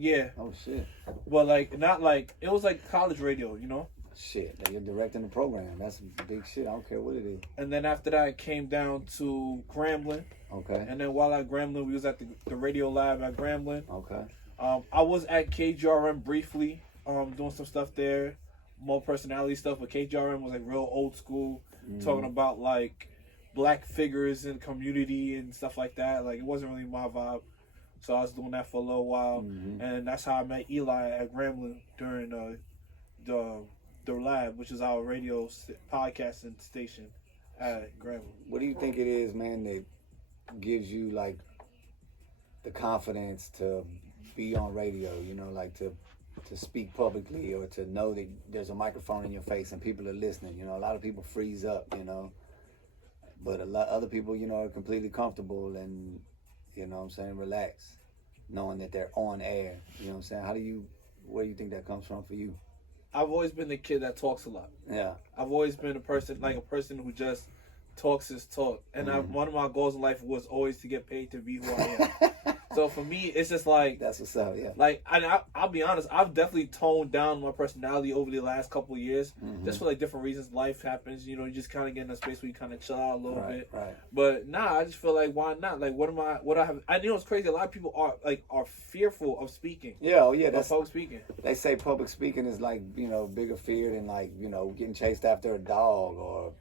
Yeah. Oh shit. But like not like it was like college radio, you know. Shit, you're directing the program. That's big shit. I don't care what it is. And then after that, I came down to Grambling. Okay. And then while at Grambling, we was at the radio lab at Grambling. Okay. I was at KGRM briefly, doing some stuff there, more personality stuff. But KGRM was like real old school, talking about like black figures in the community and stuff like that. Like it wasn't really my vibe, so I was doing that for a little while, and that's how I met Eli at Grambling during the lab, which is our radio podcasting station at Grambling. What do you think it is, man, that gives you like the confidence to be on radio, you know, like to speak publicly or to know that there's a microphone in your face and people are listening? You know, a lot of people freeze up, you know, but a lot other people, you know, are completely comfortable and, you know what I'm saying, relax, knowing that they're on air. You know what I'm saying? Where do you think that comes from for you? I've always been the kid that talks a lot. Yeah. I've always been a person who just talks his talk. And one of my goals in life was always to get paid to be who I am. So for me, it's just like... That's what's up, yeah. Like, I'll be honest, I've definitely toned down my personality over the last couple of years. Just for like different reasons. Life happens, you know, you just kind of get in a space where you kind of chill out a little bit. Right. But I just feel like, why not? Like, I know it's crazy. A lot of people are fearful of speaking. Yeah, oh yeah. That's public speaking. They say public speaking is like, you know, bigger fear than like, you know, getting chased after a dog or,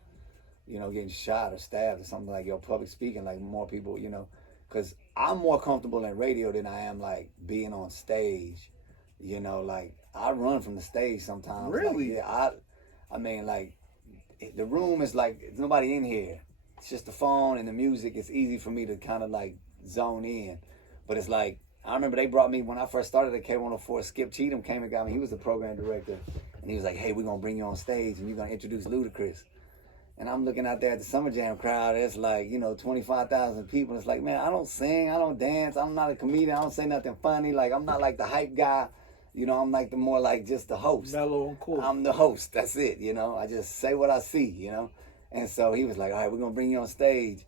you know, getting shot or stabbed or something. Like, public speaking, like more people, you know, because I'm more comfortable in radio than I am like being on stage. You know, like I run from the stage sometimes. Really? Like, yeah, I mean, like the room is like there's nobody in here. It's just the phone and the music. It's easy for me to kind of like zone in. But it's like I remember they brought me when I first started at K104's. Skip Cheatham came and got me. He was the program director, and he was like, "Hey, we're gonna bring you on stage and you're gonna introduce Ludacris." And I'm looking out there at the Summer Jam crowd. It's like, you know, 25,000 people. It's like, man, I don't sing. I don't dance. I'm not a comedian. I don't say nothing funny. Like, I'm not like the hype guy. You know, I'm like the more like just the host. Mellow and cool. I'm the host. That's it, you know. I just say what I see, you know. And so he was like, all right, we're going to bring you on stage.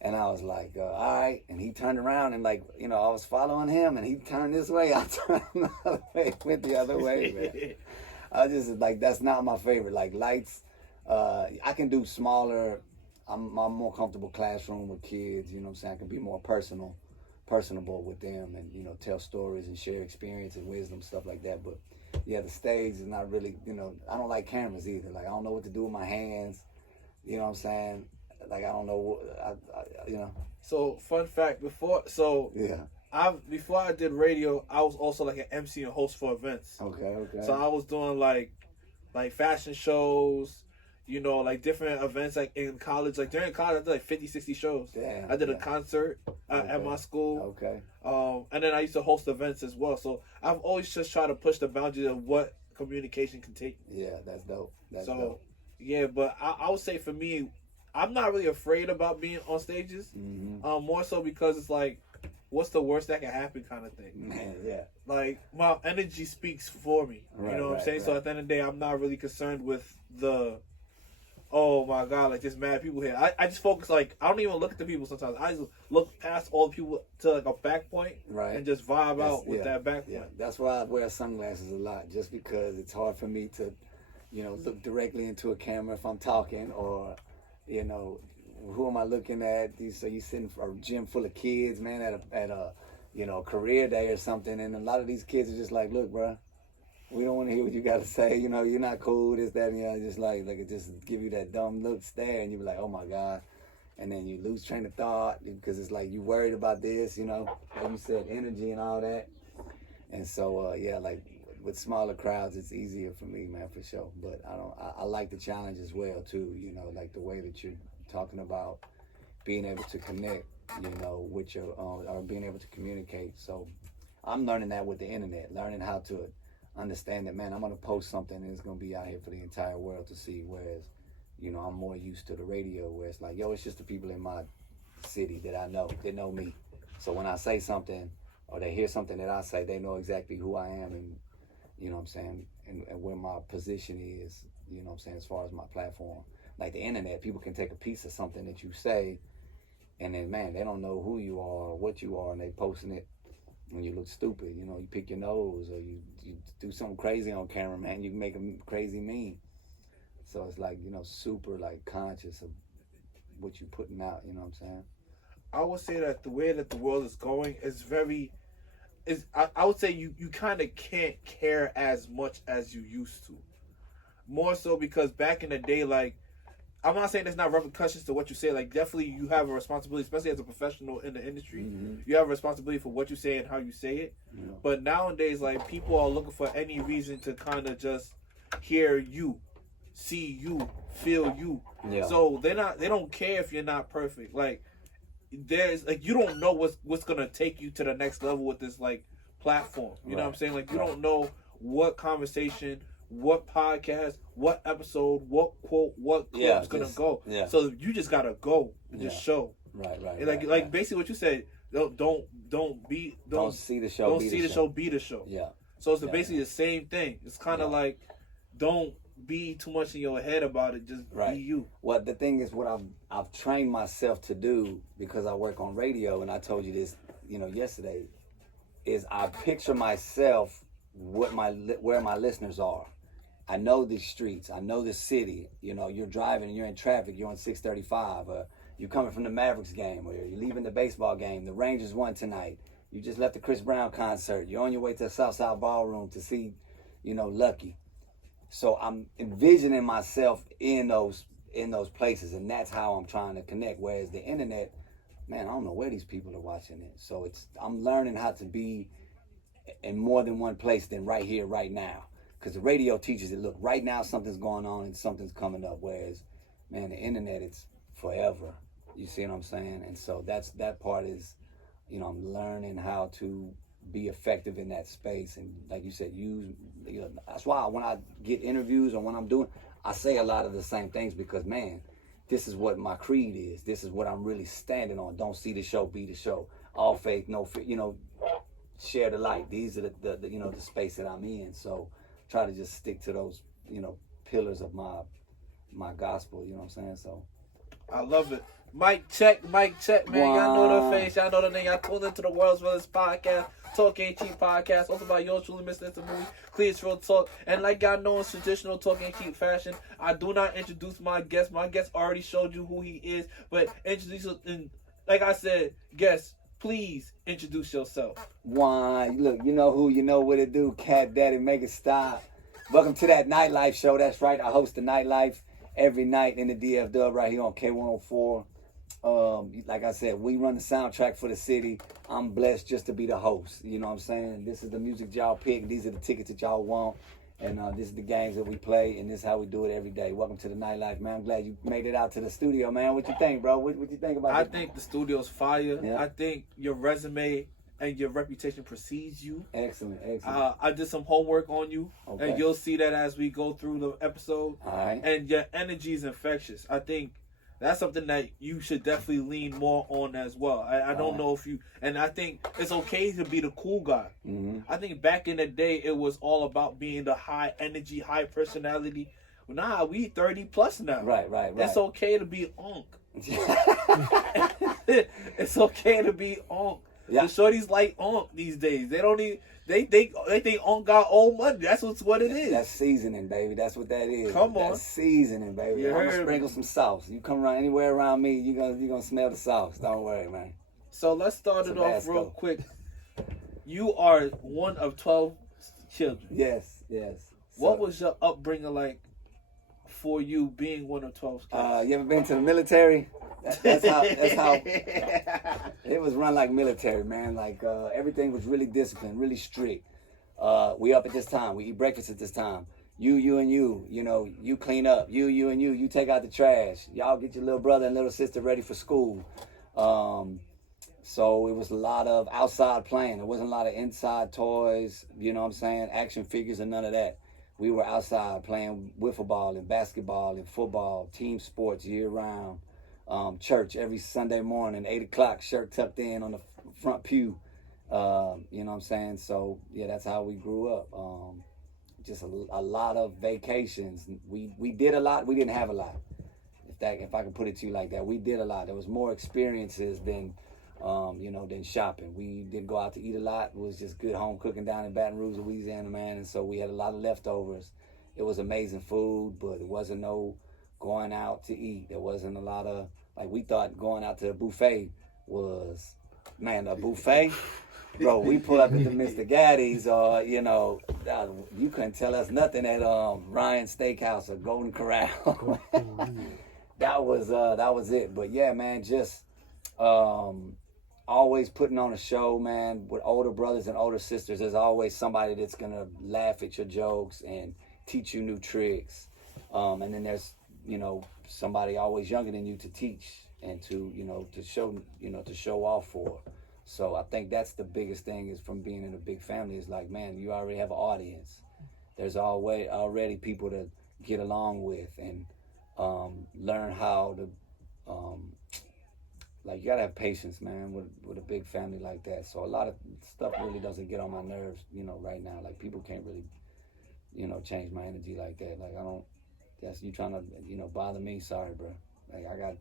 And I was like, all right. And he turned around and like, you know, I was following him. And he turned this way. I turned the other way. Went the other way, man. I just like, that's not my favorite. Like lights. I can do smaller. I'm more comfortable classroom with kids. You know what I'm saying? I can be more personable with them, and you know, tell stories and share experience and wisdom, stuff like that. But yeah, the stage is not really. You know, I don't like cameras either. Like I don't know what to do with my hands. You know what I'm saying? Like I don't know. You know. So fun fact before I did radio, I was also like an MC and host for events. Okay. So I was doing like fashion shows. You know, like different events, like in college. Like during college, I did like 50, 60 shows. Damn, I did a concert at my school. Okay. And then I used to host events as well. So I've always just tried to push the boundaries of what communication can take. Yeah, that's dope. That's dope. Yeah, but I would say for me, I'm not really afraid about being on stages. More so because it's like, what's the worst that can happen kind of thing. Man, yeah. Like, my energy speaks for me. Right, you know what I'm saying? Right. So at the end of the day, I'm not really concerned with the... Oh my God, like there's mad people here. I just focus, like, I don't even look at the people sometimes. I just look past all the people to like a back point and just vibe out with that back point. Yeah, that's why I wear sunglasses a lot, just because it's hard for me to, you know, look directly into a camera if I'm talking, or, you know, who am I looking at? So you sitting for a gym full of kids, man, at a you know, career day or something, and a lot of these kids are just like, look, bro, we don't want to hear what you got to say. You know, you're not cool, this, that, and the other. Just like it just give you that dumb look stare, and you be like, oh my God. And then you lose train of thought because it's like you worried about this, you know, like you said, energy and all that. And so, yeah, like with smaller crowds, it's easier for me, man, for sure. But I like the challenge as well, too, you know, like the way that you're talking about being able to connect, you know, with your, or being able to communicate. So I'm learning that with the internet, learning how to understand that, man, I'm going to post something and it's going to be out here for the entire world to see. Whereas, you know, I'm more used to the radio where it's like, yo, it's just the people in my city that I know, they know me. So when I say something or they hear something that I say, they know exactly who I am and, you know what I'm saying, and where my position is, you know what I'm saying, as far as my platform. Like the internet, people can take a piece of something that you say and then, man, they don't know who you are or what you are, and they posting it when you look stupid. You know, you pick your nose or you do something crazy on camera, man. You can make a crazy meme. So it's like, you know, super like conscious of what you're putting out. You know what I'm saying? I would say that the way that the world is going is very. I would say you kind of can't care as much as you used to. More so because back in the day, like, I'm not saying there's not repercussions to what you say. Like, definitely you have a responsibility, especially as a professional in the industry. Mm-hmm. You have a responsibility for what you say and how you say it. Yeah. But nowadays, like, people are looking for any reason to kind of just hear you, see you, feel you. Yeah. So they don't care if you're not perfect. Like, there's like, you don't know what's gonna take you to the next level with this like platform. You know what I'm saying? Like, you don't know what conversation, what podcast, what episode, what quote, what clip's gonna go. Yeah. So you just gotta go and just show. Right. And like basically what you said. Don't see the show. Don't see the show. Be the show. Yeah. So it's basically the same thing. It's kind of like, don't be too much in your head about it. Just be you. Well, the thing is, what I've trained myself to do, because I work on radio, and I told you this, you know, yesterday, is I picture myself where my listeners are. I know the streets. I know the city. You know, you're driving and you're in traffic. You're on 635. You're coming from the Mavericks game, or you're leaving the baseball game. The Rangers won tonight. You just left the Chris Brown concert. You're on your way to the Southside Ballroom to see, you know, Lucky. So I'm envisioning myself in those places, and that's how I'm trying to connect. Whereas the internet, man, I don't know where these people are watching it. So I'm learning how to be in more than one place than right here, right now. Because the radio teaches it, look, right now something's going on and something's coming up. Whereas, man, the internet, it's forever. You see what I'm saying? And so that part is, you know, I'm learning how to be effective in that space. And like you said, that's why when I get interviews or when I'm doing, I say a lot of the same things, because, man, this is what my creed is. This is what I'm really standing on. Don't see the show, be the show. All faith, no fear, you know, share the light. These are the you know, the space that I'm in. So try to just stick to those, you know, pillars of my gospel, you know what I'm saying? So I love it. Mic check, man. Wow. Y'all know the face, y'all know the name. Y'all tuned into the World's Realest Podcast, Talk Ain't Cheap Podcast, also by yours truly, Mr. It's a Movie, Clear Real Talk. And like y'all know, in traditional Talk Ain't Cheap fashion, I do not introduce my guest. My guest already showed you who he is, but introduce, and like I said, guest, please introduce yourself. Why? Look, you know who, you know what it do. Catdaddy, make it stop. Welcome to that nightlife show. That's right, I host the nightlife every night in the DF Dub right here on K104. Like I said, we run the soundtrack for the city. I'm blessed just to be the host. You know what I'm saying? This is the music y'all pick. These are the tickets that y'all want. And this is the games that we play. And this is how we do it every day. Welcome to the nightlife, man. I'm glad you made it out to the studio, man. What you think, bro? What you think about it? I think the studio's fire. Yeah. I think your resume and your reputation precedes you. Excellent. I did some homework on you. Okay. And you'll see that as we go through the episode. All right. And your energy is infectious. I think that's something that you should definitely lean more on as well. I don't know if you, and I think it's okay to be the cool guy. Mm-hmm. I think back in the day, it was all about being the high energy, high personality. Nah, we 30 plus now. Right. It's okay to be unk. It's okay to be unk. Yeah. The shorties like unk these days. They don't need. They think unk got old money. That's what it is. That's seasoning, baby. That's what that is. Come on. That's seasoning, baby. You I'm heard gonna sprinkle some sauce. You come around anywhere around me, you're gonna smell the sauce. Don't worry, man. So let's start it off real quick. You are one of 12 children. Yes. What was your upbringing like for you being one of 12 kids? You ever been to the military? That's how it was run, like military, man. Like everything was really disciplined, really strict. We up at this time. We eat breakfast at this time. You and you. You know, you clean up. You and you. You take out the trash. Y'all get your little brother and little sister ready for school. So it was a lot of outside playing. There wasn't a lot of inside toys. You know what I'm saying? Action figures and none of that. We were outside playing wiffle ball and basketball and football, team sports year round. Church every Sunday morning, 8 o'clock, shirt tucked in on the front pew. You know what I'm saying? So yeah, that's how we grew up. Just a lot of vacations. We did a lot. We didn't have a lot. If I can put it to you like that, we did a lot. There was more experiences than than shopping. We didn't go out to eat a lot. It was just good home cooking down in Baton Rouge, Louisiana, man. And so we had a lot of leftovers. It was amazing food, but it wasn't no going out to eat. There wasn't a lot of, like, we thought going out to a buffet was, man, a buffet? Bro, we pull up into Mr. Gaddy's, or, you couldn't tell us nothing at Ryan Steakhouse or Golden Corral. That was it. But yeah, man, just always putting on a show, man. With older brothers and older sisters, there's always somebody that's gonna laugh at your jokes and teach you new tricks. And then there's, somebody always younger than you to teach and to show off for. So I think that's the biggest thing is from being in a big family is like, man, you already have an audience. There's already people to get along with and learn how to, you gotta have patience, man, with a big family like that. So a lot of stuff really doesn't get on my nerves, right now. Like people can't really, change my energy like that. Like that's you trying to, bother me, sorry, bro. Like I got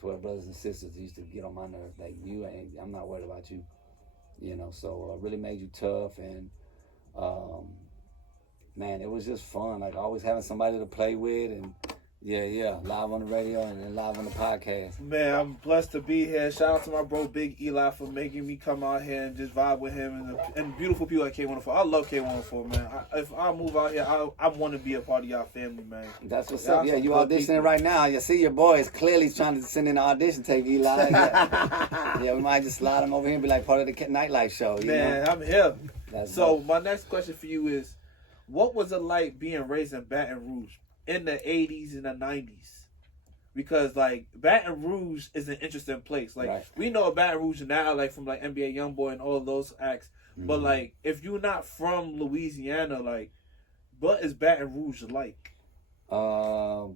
12 brothers and sisters that used to get on my nerves. Like I'm not worried about you, so really made you tough. And man, it was just fun. Like always having somebody to play with and yeah, live on the radio and then live on the podcast. Man, I'm blessed to be here. Shout out to my bro Big Eli for making me come out here and just vibe with him and beautiful people at K104. I love K104, man. If I move out here, I want to be a part of y'all family, man. That's what's up. Yeah, you auditioning right now. You see your boy is clearly trying to send in an audition tape, Eli. Yeah, we might just slide him over here and be like part of the nightlife show. Man, I'm here. That's so dope. My next question for you is, what was it like being raised in Baton Rouge in the 80s and the 90s? Because Baton Rouge is an interesting place. Right. We know Baton Rouge now, from NBA Youngboy and all of those acts. Mm-hmm. But if you're not from Louisiana, what is Baton Rouge like? I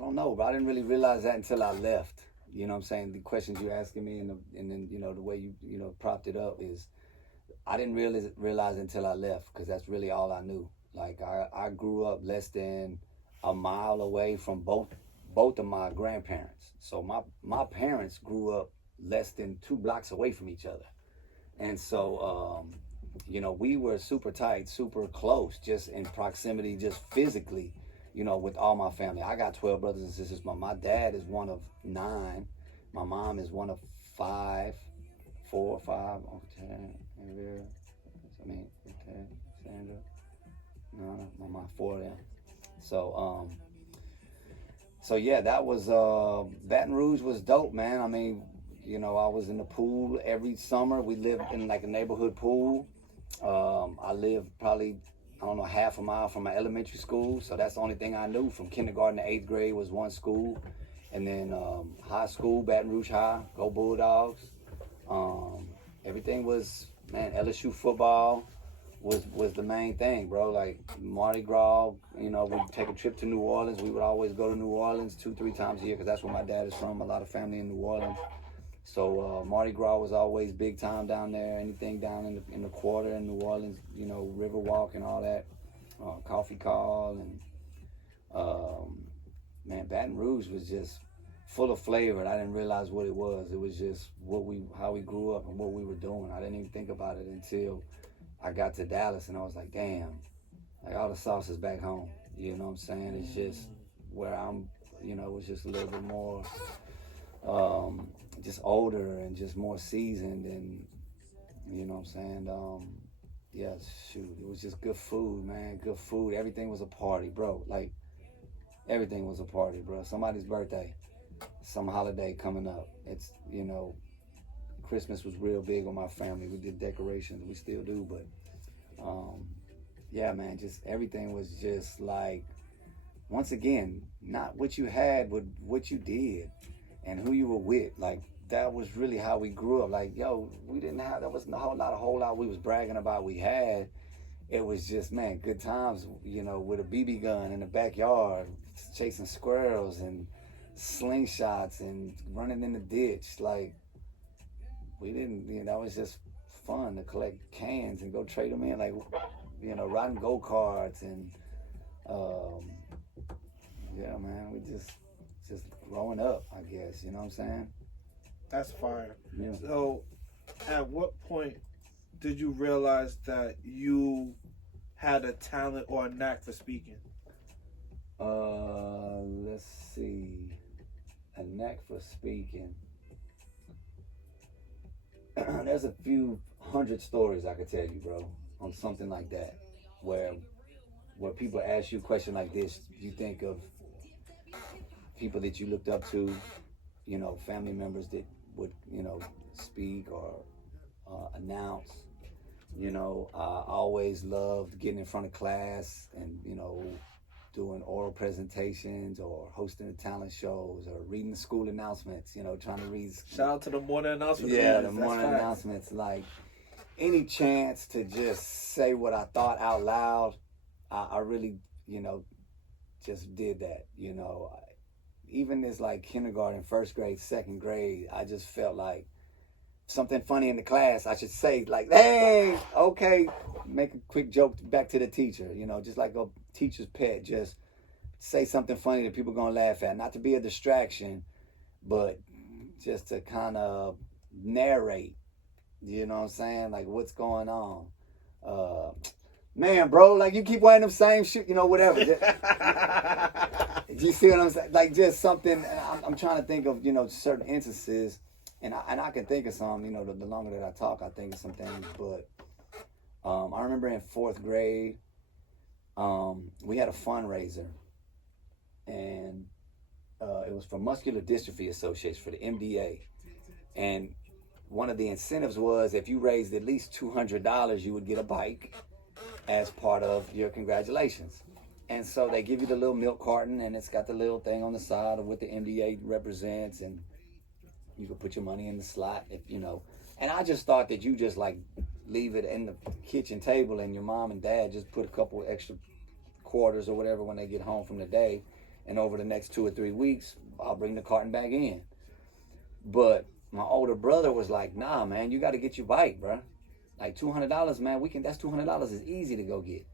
don't know, but I didn't really realize that until I left. You know what I'm saying? The questions you're asking me and then the way you propped it up is, I didn't realize until I left, because that's really all I knew. I grew up less than a mile away from both of my grandparents. So my parents grew up less than 2 blocks away from each other. And so, we were super tight, super close, just in proximity, just physically, with all my family. I got 12 brothers and sisters, but my dad is one of 9. My mom is one of 5, 4, 5, 10, Sandra. No, my mom, 4 of them. So yeah, that was Baton Rouge was dope, man. I mean, I was in the pool every summer. We lived in a neighborhood pool. I lived probably, half a mile from my elementary school. So that's the only thing I knew from kindergarten to 8th grade was one school. And then high school, Baton Rouge High, go Bulldogs. Everything was, man, LSU football was the main thing, bro. Mardi Gras, we'd take a trip to New Orleans. We would always go to New Orleans 2-3 times a year, because that's where my dad is from. A lot of family in New Orleans. So Mardi Gras was always big time down there. Anything down in the quarter in New Orleans, Riverwalk and all that. Coffee Call and man, Baton Rouge was just full of flavor. And I didn't realize what it was. It was just how we grew up and what we were doing. I didn't even think about it until I got to Dallas, and I was like, damn, all the sauce is back home. You know what I'm saying? It's just where I'm, it was just a little bit more, just older and just more seasoned, and you know what I'm saying? Yeah, shoot, it was just good food, man, good food. Everything was a party, bro. Everything was a party, bro. Somebody's birthday, some holiday coming up. It's, Christmas was real big on my family. We did decorations, we still do, but yeah, man, just everything was just once again, not what you had, but what you did and who you were with. That was really how we grew up. We didn't have, there wasn't a whole lot we was bragging about we had. It was just, man, good times, with a BB gun in the backyard, chasing squirrels and slingshots and running in the ditch. We didn't, that was just fun to collect cans and go trade them in, riding go-karts and, yeah, man, we just growing up, I guess, you know what I'm saying? That's fire. Yeah. So, at what point did you realize that you had a talent or a knack for speaking? Let's see. A knack for speaking. There's a few hundred stories I could tell you, bro, on something like that, where people ask you a question like this, you think of people that you looked up to, you know, family members that would, you know, speak or announce. You know, I always loved getting in front of class and, you know, doing oral presentations or hosting the talent shows or reading the school announcements, you know, trying to read. Shout out to the morning announcements. Yeah, the morning announcements. Like, any chance to just say what I thought out loud, I really, you know, just did that, you know. Even as like kindergarten, first grade, second grade, I just felt like something funny in the class, I should say, like, hey, okay, make a quick joke back to the teacher, you know, just like a teacher's pet, just say something funny that people gonna laugh at. Not to be a distraction, but just to kind of narrate, you know what I'm saying, like what's going on. Man, bro, like you keep wearing them same shit, you know, whatever. You see what I'm saying? Like just something, I'm trying to think of, you know, certain instances. And I can think of some, you know, the longer that I talk, I think of some things. But I remember in fourth grade, we had a fundraiser. And it was for Muscular Dystrophy Association, for the MDA. And one of the incentives was if you raised at least $200, you would get a bike as part of your congratulations. And so they give you the little milk carton, and it's got the little thing on the side of what the MDA represents. And you could put your money in the slot, if you know. And I just thought that you just like leave it in the kitchen table and your mom and dad just put a couple extra quarters or whatever when they get home from the day. And over the next 2 or 3 weeks, I'll bring the carton back in. But my older brother was like, nah, man, you got to get your bike, bro. Like $200, man, that's $200 is easy to go get.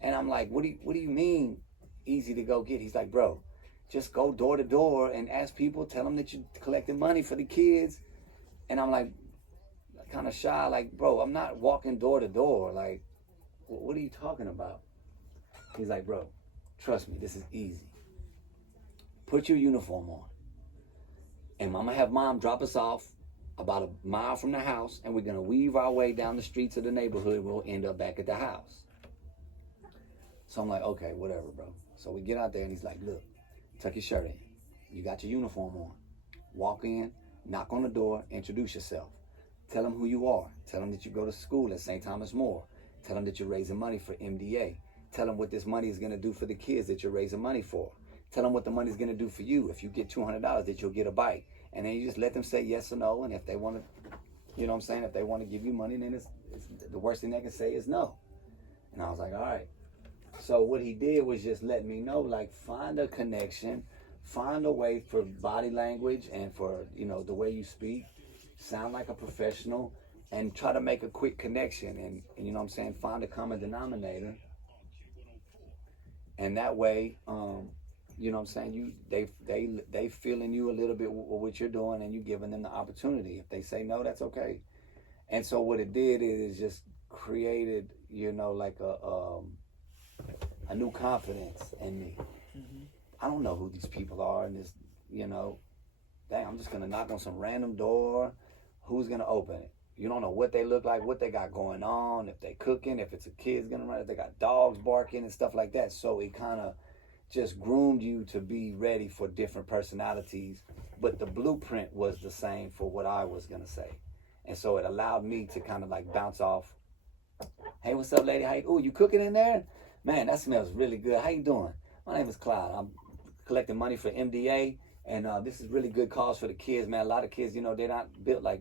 And I'm like, what do you mean easy to go get? He's like, bro, just go door to door and ask people, tell them that you're collecting money for the kids. And I'm like, kind of shy, like, bro, I'm not walking door to door. Like, what are you talking about? He's like, bro, trust me, this is easy. Put your uniform on. And I'm gonna have mom drop us off about a mile from the house, and we're gonna weave our way down the streets of the neighborhood. We'll end up back at the house. So I'm like, okay, whatever, bro. So we get out there, and he's like, look, tuck your shirt in. You got your uniform on. Walk in, knock on the door, introduce yourself. Tell them who you are. Tell them that you go to school at St. Thomas More. Tell them that you're raising money for MDA. Tell them what this money is going to do for the kids that you're raising money for. Tell them what the money is going to do for you. If you get $200, that you'll get a bike. And then you just let them say yes or no. And if they want to, you know what I'm saying, if they want to give you money, then it's the worst thing they can say is no. And I was like, all right. So what he did was just let me know, like, find a connection, find a way for body language and for, you know, the way you speak, sound like a professional, and try to make a quick connection and you know what I'm saying, find a common denominator. And that way, you know what I'm saying, they feeling you a little bit with what you're doing, and you giving them the opportunity. If they say no, that's okay. And so what it did is just created, you know, like a new confidence in me. Mm-hmm. I don't know who these people are, and this, you know, dang, I'm just gonna knock on some random door. Who's gonna open it? You don't know what they look like, what they got going on, if they cooking, if it's a kid's gonna run, if they got dogs barking and stuff like that. So it kind of just groomed you to be ready for different personalities, but the blueprint was the same for what I was gonna say. And so it allowed me to kind of like bounce off. Hey, what's up, lady? Ooh, you cooking in there? Man, that smells really good. How you doing? My name is Clyde. I'm collecting money for MDA, and this is really good cause for the kids, man. A lot of kids, you know, they're not built like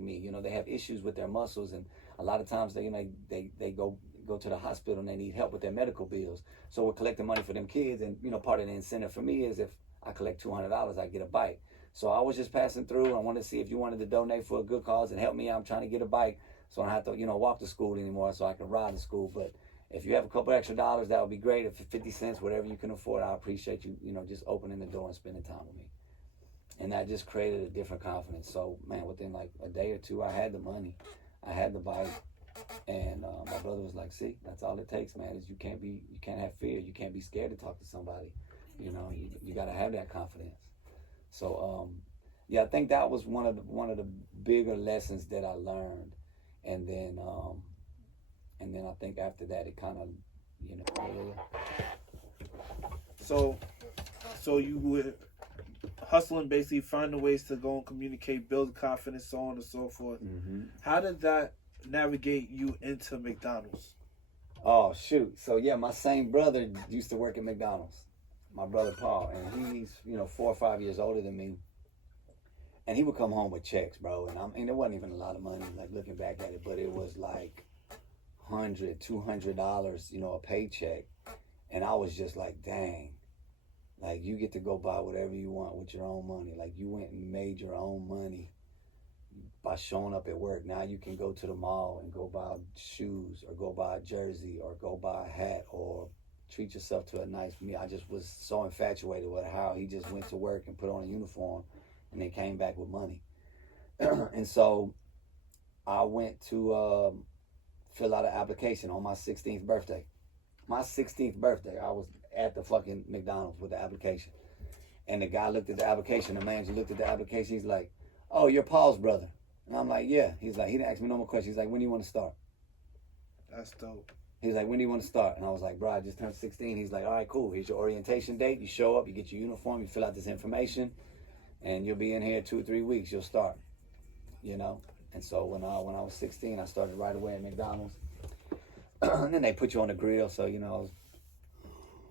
me. You know, they have issues with their muscles, and a lot of times they, you know, they go to the hospital and they need help with their medical bills. So we're collecting money for them kids, and you know, part of the incentive for me is if I collect $200, I get a bike. So I was just passing through. I wanted to see if you wanted to donate for a good cause and help me out. I'm trying to get a bike, so I don't have to, you know, walk to school anymore, so I can ride to school. But if you have a couple extra dollars, that would be great. If 50 cents, whatever you can afford, I appreciate you, you know, just opening the door and spending time with me. And that just created a different confidence. So, man, within like a day or two, I had the money, I had the bike, and my brother was like, "See, that's all it takes, man. Is you can't have fear. You can't be scared to talk to somebody. You know, you got to have that confidence." So, yeah, I think that was one of the bigger lessons that I learned, and then I think after that, it kind of, you know. So you were hustling, basically finding ways to go and communicate, build confidence, so on and so forth. Mm-hmm. How did that navigate you into McDonald's? Oh, shoot. So, yeah, my same brother used to work at McDonald's, my brother Paul, and he's, 4 or 5 years older than me. And he would come home with checks, bro. And there wasn't even a lot of money, like looking back at it, but it was like $100, $200, a paycheck. And I was just like, dang, like you get to go buy whatever you want with your own money. Like you went and made your own money by showing up at work. Now you can go to the mall and go buy shoes or go buy a jersey or go buy a hat or treat yourself to a nice meal. I just was so infatuated with how he just went to work and put on a uniform and then came back with money. And so I went to fill out an application on my 16th birthday. My 16th birthday, I was at the fucking McDonald's with the application. And the guy looked at the application, the manager looked at the application, he's like, "Oh, you're Paul's brother." And I'm like, "Yeah." He's like, he didn't ask me no more questions. He's like, "When do you want to start?" That's dope. He's like, "When do you want to start?" And I was like, "Bro, I just turned 16. He's like, "All right, cool. Here's your orientation date. You show up, you get your uniform, you fill out this information, and you'll be in here 2 or 3 weeks. You'll start." And so when I was 16, I started right away at McDonald's. And then they put you on the grill, so I was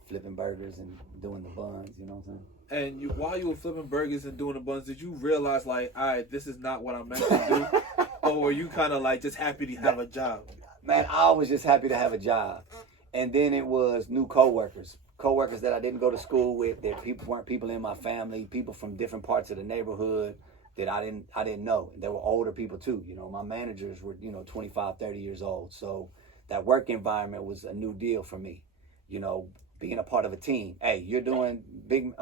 flipping burgers and doing the buns. You know what I'm saying? And while you were flipping burgers and doing the buns, did you realize like, all right, this is not what I'm meant to do, or were you kind of like just happy to have a job? Man, I was just happy to have a job. And then it was new coworkers that I didn't go to school with, that weren't people in my family, people from different parts of the neighborhood that I didn't know. There were older people too. My managers were 25, 30 years old. So that work environment was a new deal for me. Being a part of a team. Hey, you're doing big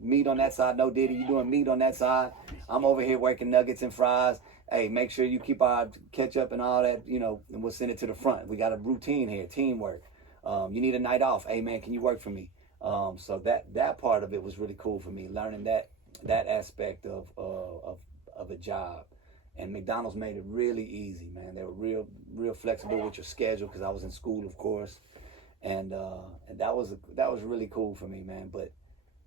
meat on that side. No, Diddy, you doing meat on that side. I'm over here working nuggets and fries. Hey, make sure you keep our ketchup and all that, and we'll send it to the front. We got a routine here, teamwork. You need a night off. Hey, man, can you work for me? So that part of it was really cool for me, learning that aspect of a job. And McDonald's made it really easy, man. They were real flexible with your schedule because I was in school, of course. And that was really cool for me, man. But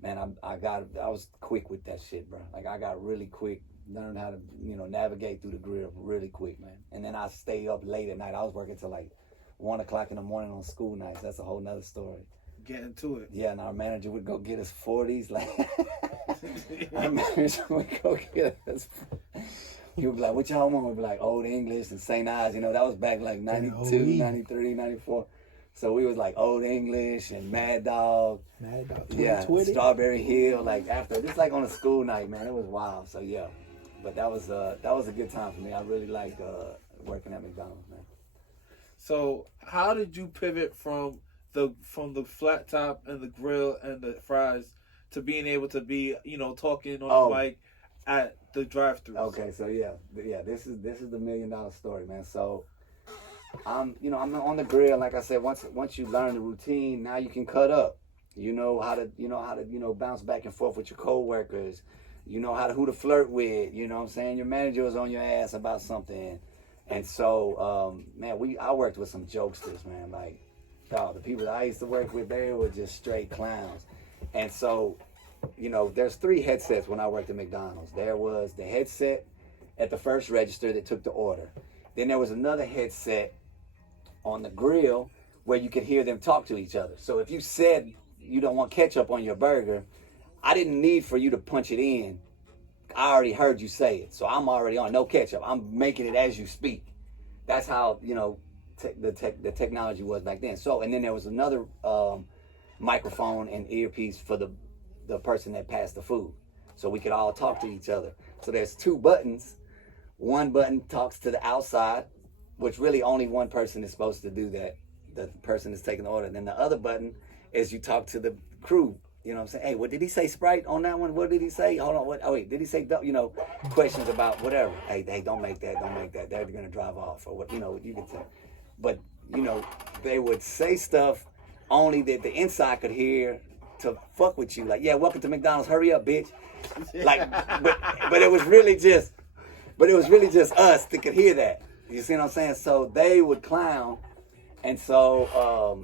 man, I was quick with that shit, bro. Like I got really quick, learned how to navigate through the grill really quick, man. And then I stayed up late at night. I was working till like 1 o'clock in the morning on school nights. That's a whole nother story. Get into it. Yeah, and our manager would go get us 40s, like our manager would go get us. He would be like, "What y'all want?" We'd be like, Old English and St. Ives. That was back like 92, 93, 94. So we was like Old English and Mad Dog. Yeah, Strawberry Hill. Like after, just like on a school night, man. It was wild. So yeah, but that was a good time for me. I really liked working at McDonald's, man. So how did you pivot from the flat top and the grill and the fries to being able to be talking on the mic at the drive-thru? Okay, so yeah, this is the $1 million story, man. So I'm on the grill. Like I said, once you learn the routine, now you can cut up. You know how to bounce back and forth with your coworkers. You know who to flirt with. You know what I'm saying? Your manager was on your ass about something. And so, man, I worked with some jokesters, man. Like, the people that I used to work with, they were just straight clowns. And so, there's 3 headsets when I worked at McDonald's. There was the headset at the first register that took the order. Then there was another headset on the grill where you could hear them talk to each other. So if you said you don't want ketchup on your burger, I didn't need for you to punch it in. I already heard you say it. So I'm already on no ketchup. I'm making it as you speak. That's how, the technology was back then. So, and then there was another microphone and earpiece for the person that passed the food. So we could all talk to each other. So there's 2 buttons. One button talks to the outside, which really only one person is supposed to do that. The person is taking the order. Then the other button is you talk to the crew You know what I'm saying? Hey, what did he say? Sprite on that one? What did he say? Hold on. What? Oh wait, did he say? You know, questions about whatever. Hey, don't make that. Don't make that. They're gonna drive off or what? You know, you could say. But you know, they would say stuff only that the inside could hear to fuck with you. Like, yeah, welcome to McDonald's. Hurry up, bitch. Like, but it was really just us that could hear that. You see what I'm saying? So they would clown, and so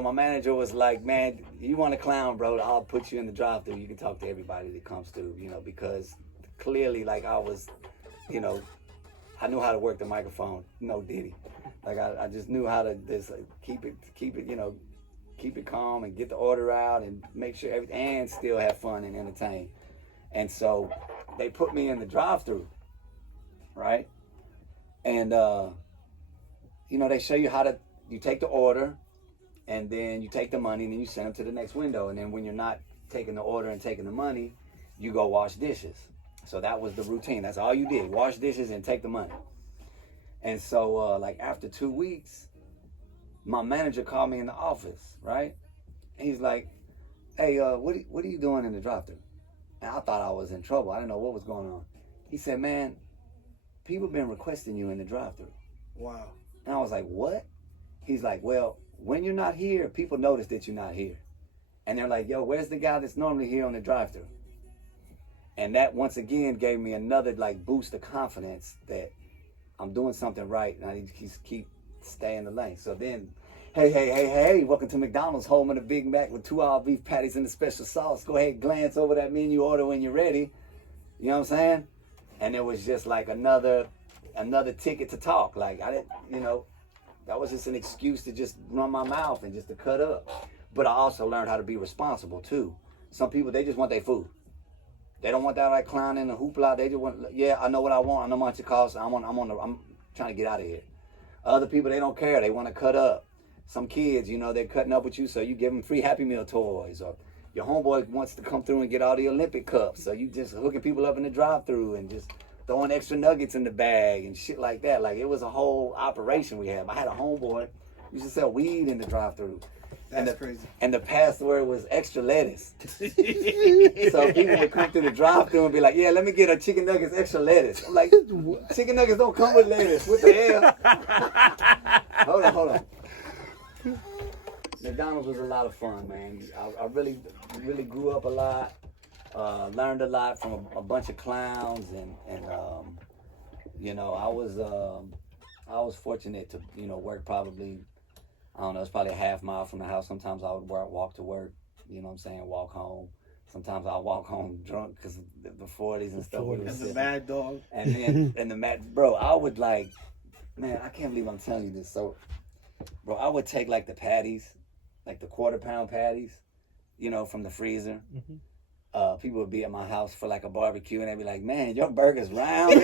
my manager was like, man, you want to clown, bro? I'll put you in the drive-thru. You can talk to everybody that comes through, you know, because clearly, like, I was, you know, I knew how to work the microphone. No Diddy. Like, I just knew how to just keep it, you know, keep it calm and get the order out and make sure everything, and still have fun and entertain. And so they put me in the drive-thru, right? And, you know, they show you how to, you take the order, and then you take the money, and then you send them to the next window. And then when you're not taking the order and taking the money, you go wash dishes. So that was the routine. That's all you did, wash dishes and take the money. And so, like, after 2 weeks, my manager called me in the office, right? And he's like, hey, what are you doing in the drive-thru? And I thought I was in trouble. I didn't know what was going on. He said, man, people been requesting you in the drive-thru. Wow. And I was like, what? He's like, well, when you're not here, people notice that you're not here. And they're like, yo, where's the guy that's normally here on the drive-thru? And that, once again, gave me another, like, boost of confidence that I'm doing something right, and I need to keep staying in the lane. So then, hey, welcome to McDonald's, home of the Big Mac with 2 all beef patties and the special sauce. Go ahead, glance over that menu, order when you're ready. You know what I'm saying? And it was just like another ticket to talk. Like, I didn't, you know, that was just an excuse to just run my mouth and just to cut up. But I also learned how to be responsible too. Some people, they just want their food. They don't want that like clowning and hoopla. They just want, yeah, I know what I want. I know how much it costs. I'm trying to get out of here. Other people, they don't care. They want to cut up. Some kids, you know, they're cutting up with you, so you give them free Happy Meal toys. Or your homeboy wants to come through and get all the Olympic cups, so you just hooking people up in the drive-thru and just throwing extra nuggets in the bag and shit like that. Like, it was a whole operation we had. I had a homeboy who used to sell weed in the drive-thru. That's crazy. And the password was extra lettuce. So people would come through the drive-thru and be like, yeah, let me get a chicken nuggets extra lettuce. I'm like, chicken nuggets don't come with lettuce. What the hell? Hold on. McDonald's was a lot of fun, man. I really grew up a lot. Learned a lot from a bunch of clowns, and you know, I was fortunate to, you know, work probably, I don't know, it's probably a half mile from the house. Sometimes I would walk to work, you know what I'm saying, walk home. Sometimes I'll walk home drunk because the 40s and stuff. And the Mad Dog. And then, and the Mad, bro, I would like, man, I can't believe I'm telling you this. So, bro, I would take like the patties, like the 1/4 pound patties, you know, from the freezer. Mm-hmm. People would be at my house for like a barbecue and they'd be like, man, your burger's round.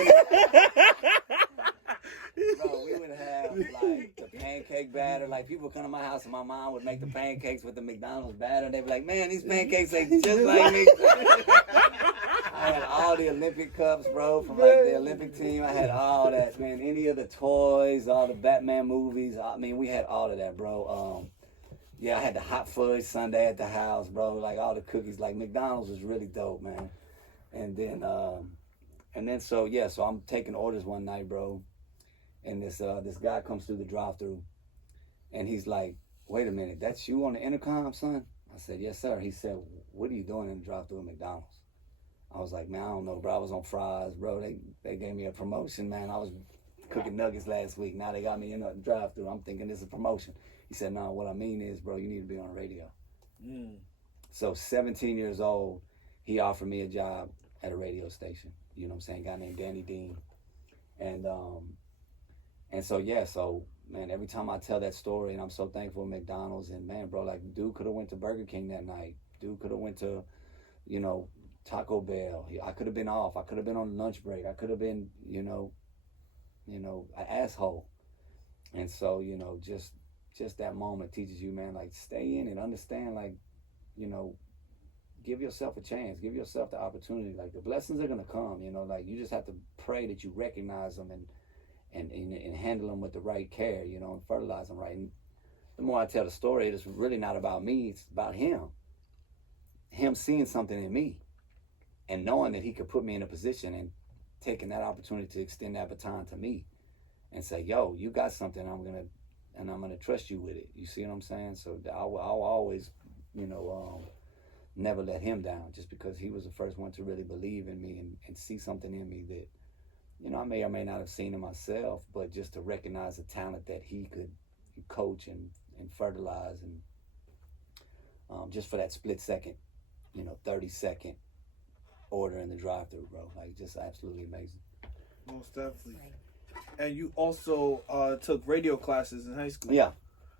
Bro, we would have like the pancake batter. Like, people would come to my house and my mom would make the pancakes with the McDonald's batter. And they'd be like, man, these pancakes taste just like me. I had all the Olympic cups, bro, from like the Olympic team. I had all that, man. Any of the toys, all the Batman movies. I mean, we had all of that, bro. Yeah, I had the hot fudge sundae at the house, bro. Like, all the cookies. Like, McDonald's was really dope, man. And then so I'm taking orders one night, bro. And this guy comes through the drive-thru, and he's like, wait a minute, that's you on the intercom, son? I said, yes, sir. He said, what are you doing in the drive-thru at McDonald's? I was like, man, I don't know, bro. I was on fries, bro. They gave me a promotion, man. I was cooking nuggets last week. Now they got me in the drive-thru. I'm thinking this is a promotion. He said, no, what I mean is, bro, you need to be on radio. So 17 years old, he offered me a job at a radio station. You know what I'm saying? A guy named Danny Dean. And so, man, every time I tell that story, and I'm so thankful for McDonald's, and man, bro, like, dude could have went to Burger King that night. Dude could have went to, you know, Taco Bell. I could have been off. I could have been on lunch break. I could have been, you know, an asshole. And so, you know, just that moment teaches you, man, like, stay in it, understand, like, you know, give yourself a chance, give yourself the opportunity. Like, the blessings are gonna come, you know, like, you just have to pray that you recognize them and handle them with the right care, you know, and fertilize them right. And the more I tell the story, it's really not about me, it's about him. him seeing something in me and knowing that he could put me in a position and taking that opportunity to extend that baton to me and say, yo, you got something, I'm gonna trust you with it. You see what I'm saying? So I'll always, never let him down, just because he was the first one to really believe in me and see something in me that, I may or may not have seen in myself, but just to recognize the talent that he could coach and fertilize, and just for that split second, 30-second order in the drive-thru, bro. Like, just absolutely amazing. Most definitely. And you also took radio classes in high school. Yeah.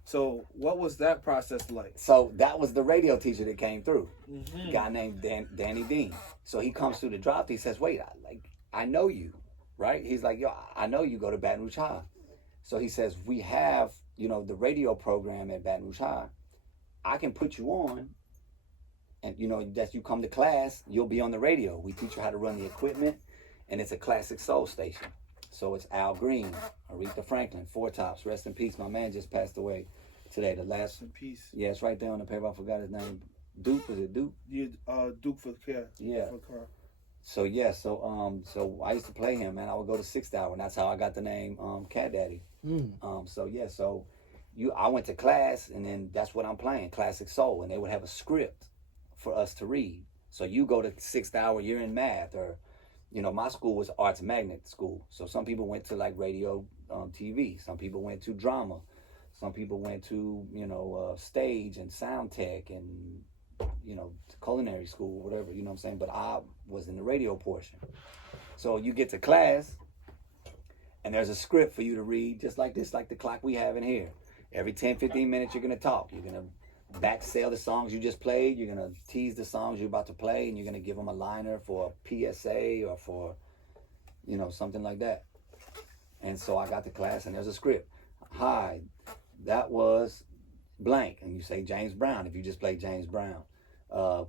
So what was that process like? So that was the radio teacher that came through. Mm-hmm. A guy named Danny Dean. So he comes through the drive-thru. He says, wait, I know you, right? He's like, yo, I know you go to Baton Rouge High. So he says, we have, the radio program at Baton Rouge High. I can put you on, and, that you come to class, you'll be on the radio. We teach you how to run the equipment, and it's a classic soul station. So it's Al Green, Aretha Franklin, Four Tops, rest in peace. My man just passed away today. The last. Rest in peace. Yeah, it's right there on the paper. I forgot his name. Duke, was it Duke? Yeah, Duke for the car. Yeah. For the car. So yeah, so I used to play him, man. I would go to 6th Hour, and that's how I got the name Catdaddy. I went to class, and then that's what I'm playing, classic soul, and they would have a script for us to read. So you go to 6th Hour, you're in math, or my school was arts magnet school. So some people went to like radio, TV. Some people went to drama. Some people went to, stage and sound tech and, culinary school, whatever, you know what I'm saying? But I was in the radio portion. So you get to class and there's a script for you to read, just like this, like the clock we have in here. Every 10, 15 minutes, you're going to talk. You're going to back sell the songs you just played. You're going to tease the songs you're about to play, and you're going to give them a liner for a PSA or for, something like that. And so I got to class, and there's a script. Hi, that was blank. And you say James Brown if you just play James Brown.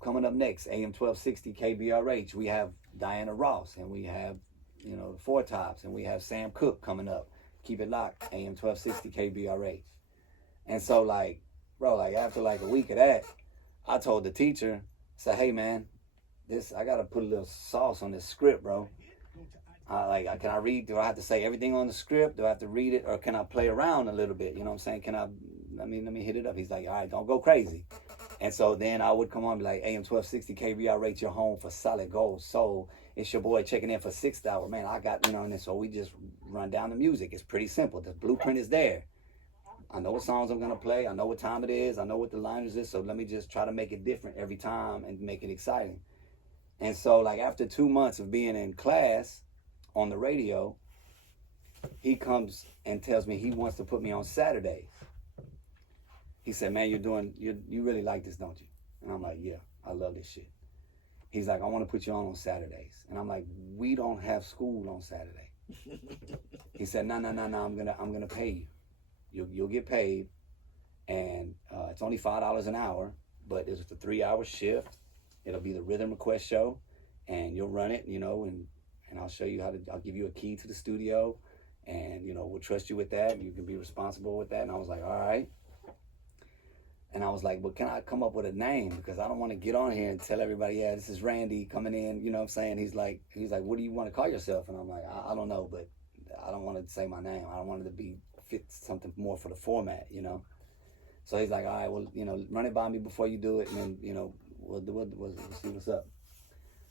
Coming up next, AM 1260 KBRH, we have Diana Ross, and we have, the Four Tops, and we have Sam Cooke coming up. Keep it locked, AM 1260 KBRH. And so, after a week of that, I told the teacher, I said, hey, man, I got to put a little sauce on this script, bro. Can I read? Do I have to say everything on the script? Do I have to read it? Or can I play around a little bit? You know what I'm saying? Let me hit it up. He's like, all right, don't go crazy. And so then I would come on and be like, AM 1260 KBRH, your home for solid gold soul. It's your boy checking in for 6th Hour. Man, I got, and then so we just run down the music. It's pretty simple. The blueprint is there. I know what songs I'm going to play. I know what time it is. I know what the liners is. So let me just try to make it different every time and make it exciting. And so after 2 months of being in class on the radio, he comes and tells me he wants to put me on Saturdays. He said, man, you really like this, don't you? And I'm like, yeah, I love this shit. He's like, I want to put you on Saturdays. And I'm like, we don't have school on Saturday. He said, no, I'm gonna pay you. You'll get paid, and it's only $5 an hour, but it's a 3-hour shift. It'll be the Rhythm Request show, and you'll run it, and I'll show you I'll give you a key to the studio, and we'll trust you with that. You can be responsible with that. And I was like, all right. And I was like, but can I come up with a name? Because I don't want to get on here and tell everybody, yeah, this is Randy coming in, you know what I'm saying? He's like, what do you want to call yourself? And I'm like, I don't know, but I don't want to say my name. I don't want it to fit something more for the format, So he's like, all right, well, run it by me before you do it, and then, we'll see what's up.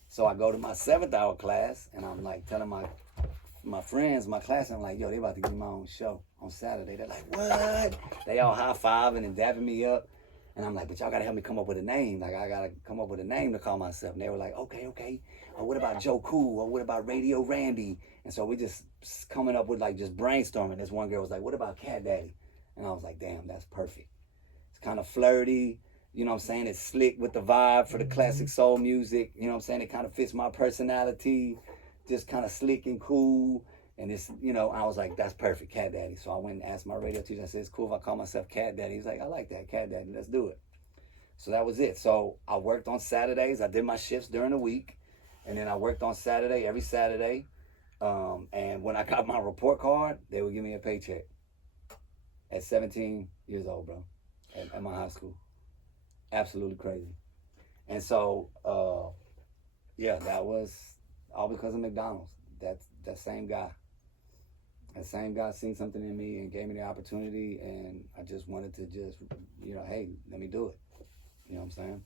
So I go to my 7th Hour class, and I'm like telling my friends, my class, I'm like, yo, they about to give me my own show on Saturday. They're like, what? They all high-fiving and dapping me up. And I'm like, but y'all got to help me come up with a name. I got to come up with a name to call myself. And they were like, okay. Or what about Joe Cool? Or what about Radio Randy? And so we just coming up with just brainstorming. This one girl was like, what about Catdaddy? And I was like, damn, that's perfect. It's kind of flirty. You know what I'm saying? It's slick with the vibe for the classic soul music. You know what I'm saying? It kind of fits my personality. Just kind of slick and cool. And it's, I was like, that's perfect, Catdaddy. So I went and asked my radio teacher. I said, it's cool if I call myself Catdaddy. He's like, I like that, Catdaddy. Let's do it. So that was it. So I worked on Saturdays. I did my shifts during the week. And then I worked on Saturday, every Saturday. And when I got my report card, they would give me a paycheck. At 17 years old, bro. At my high school. Absolutely crazy. And so, yeah, that was all because of McDonald's. That same guy. That same guy seen something in me and gave me the opportunity, and I just wanted to just, hey, let me do it. You know what I'm saying?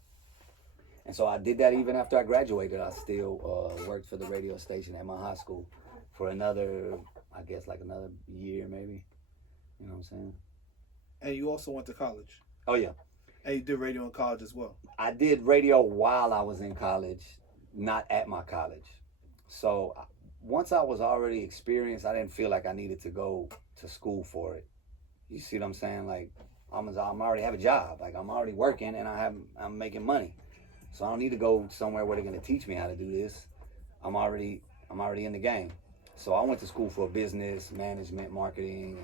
And so I did that even after I graduated. I still worked for the radio station at my high school for another, I guess, like another year maybe. You know what I'm saying? And you also went to college. Oh, yeah. And you did radio in college as well. I did radio while I was in college, not at my college. So once I was already experienced, I didn't feel like I needed to go to school for it. You see what I'm saying? Like, I'm already have a job. Like, I'm already working and I'm making money. So I don't need to go somewhere where they're gonna teach me how to do this. I'm already in the game. So I went to school for business, management, marketing,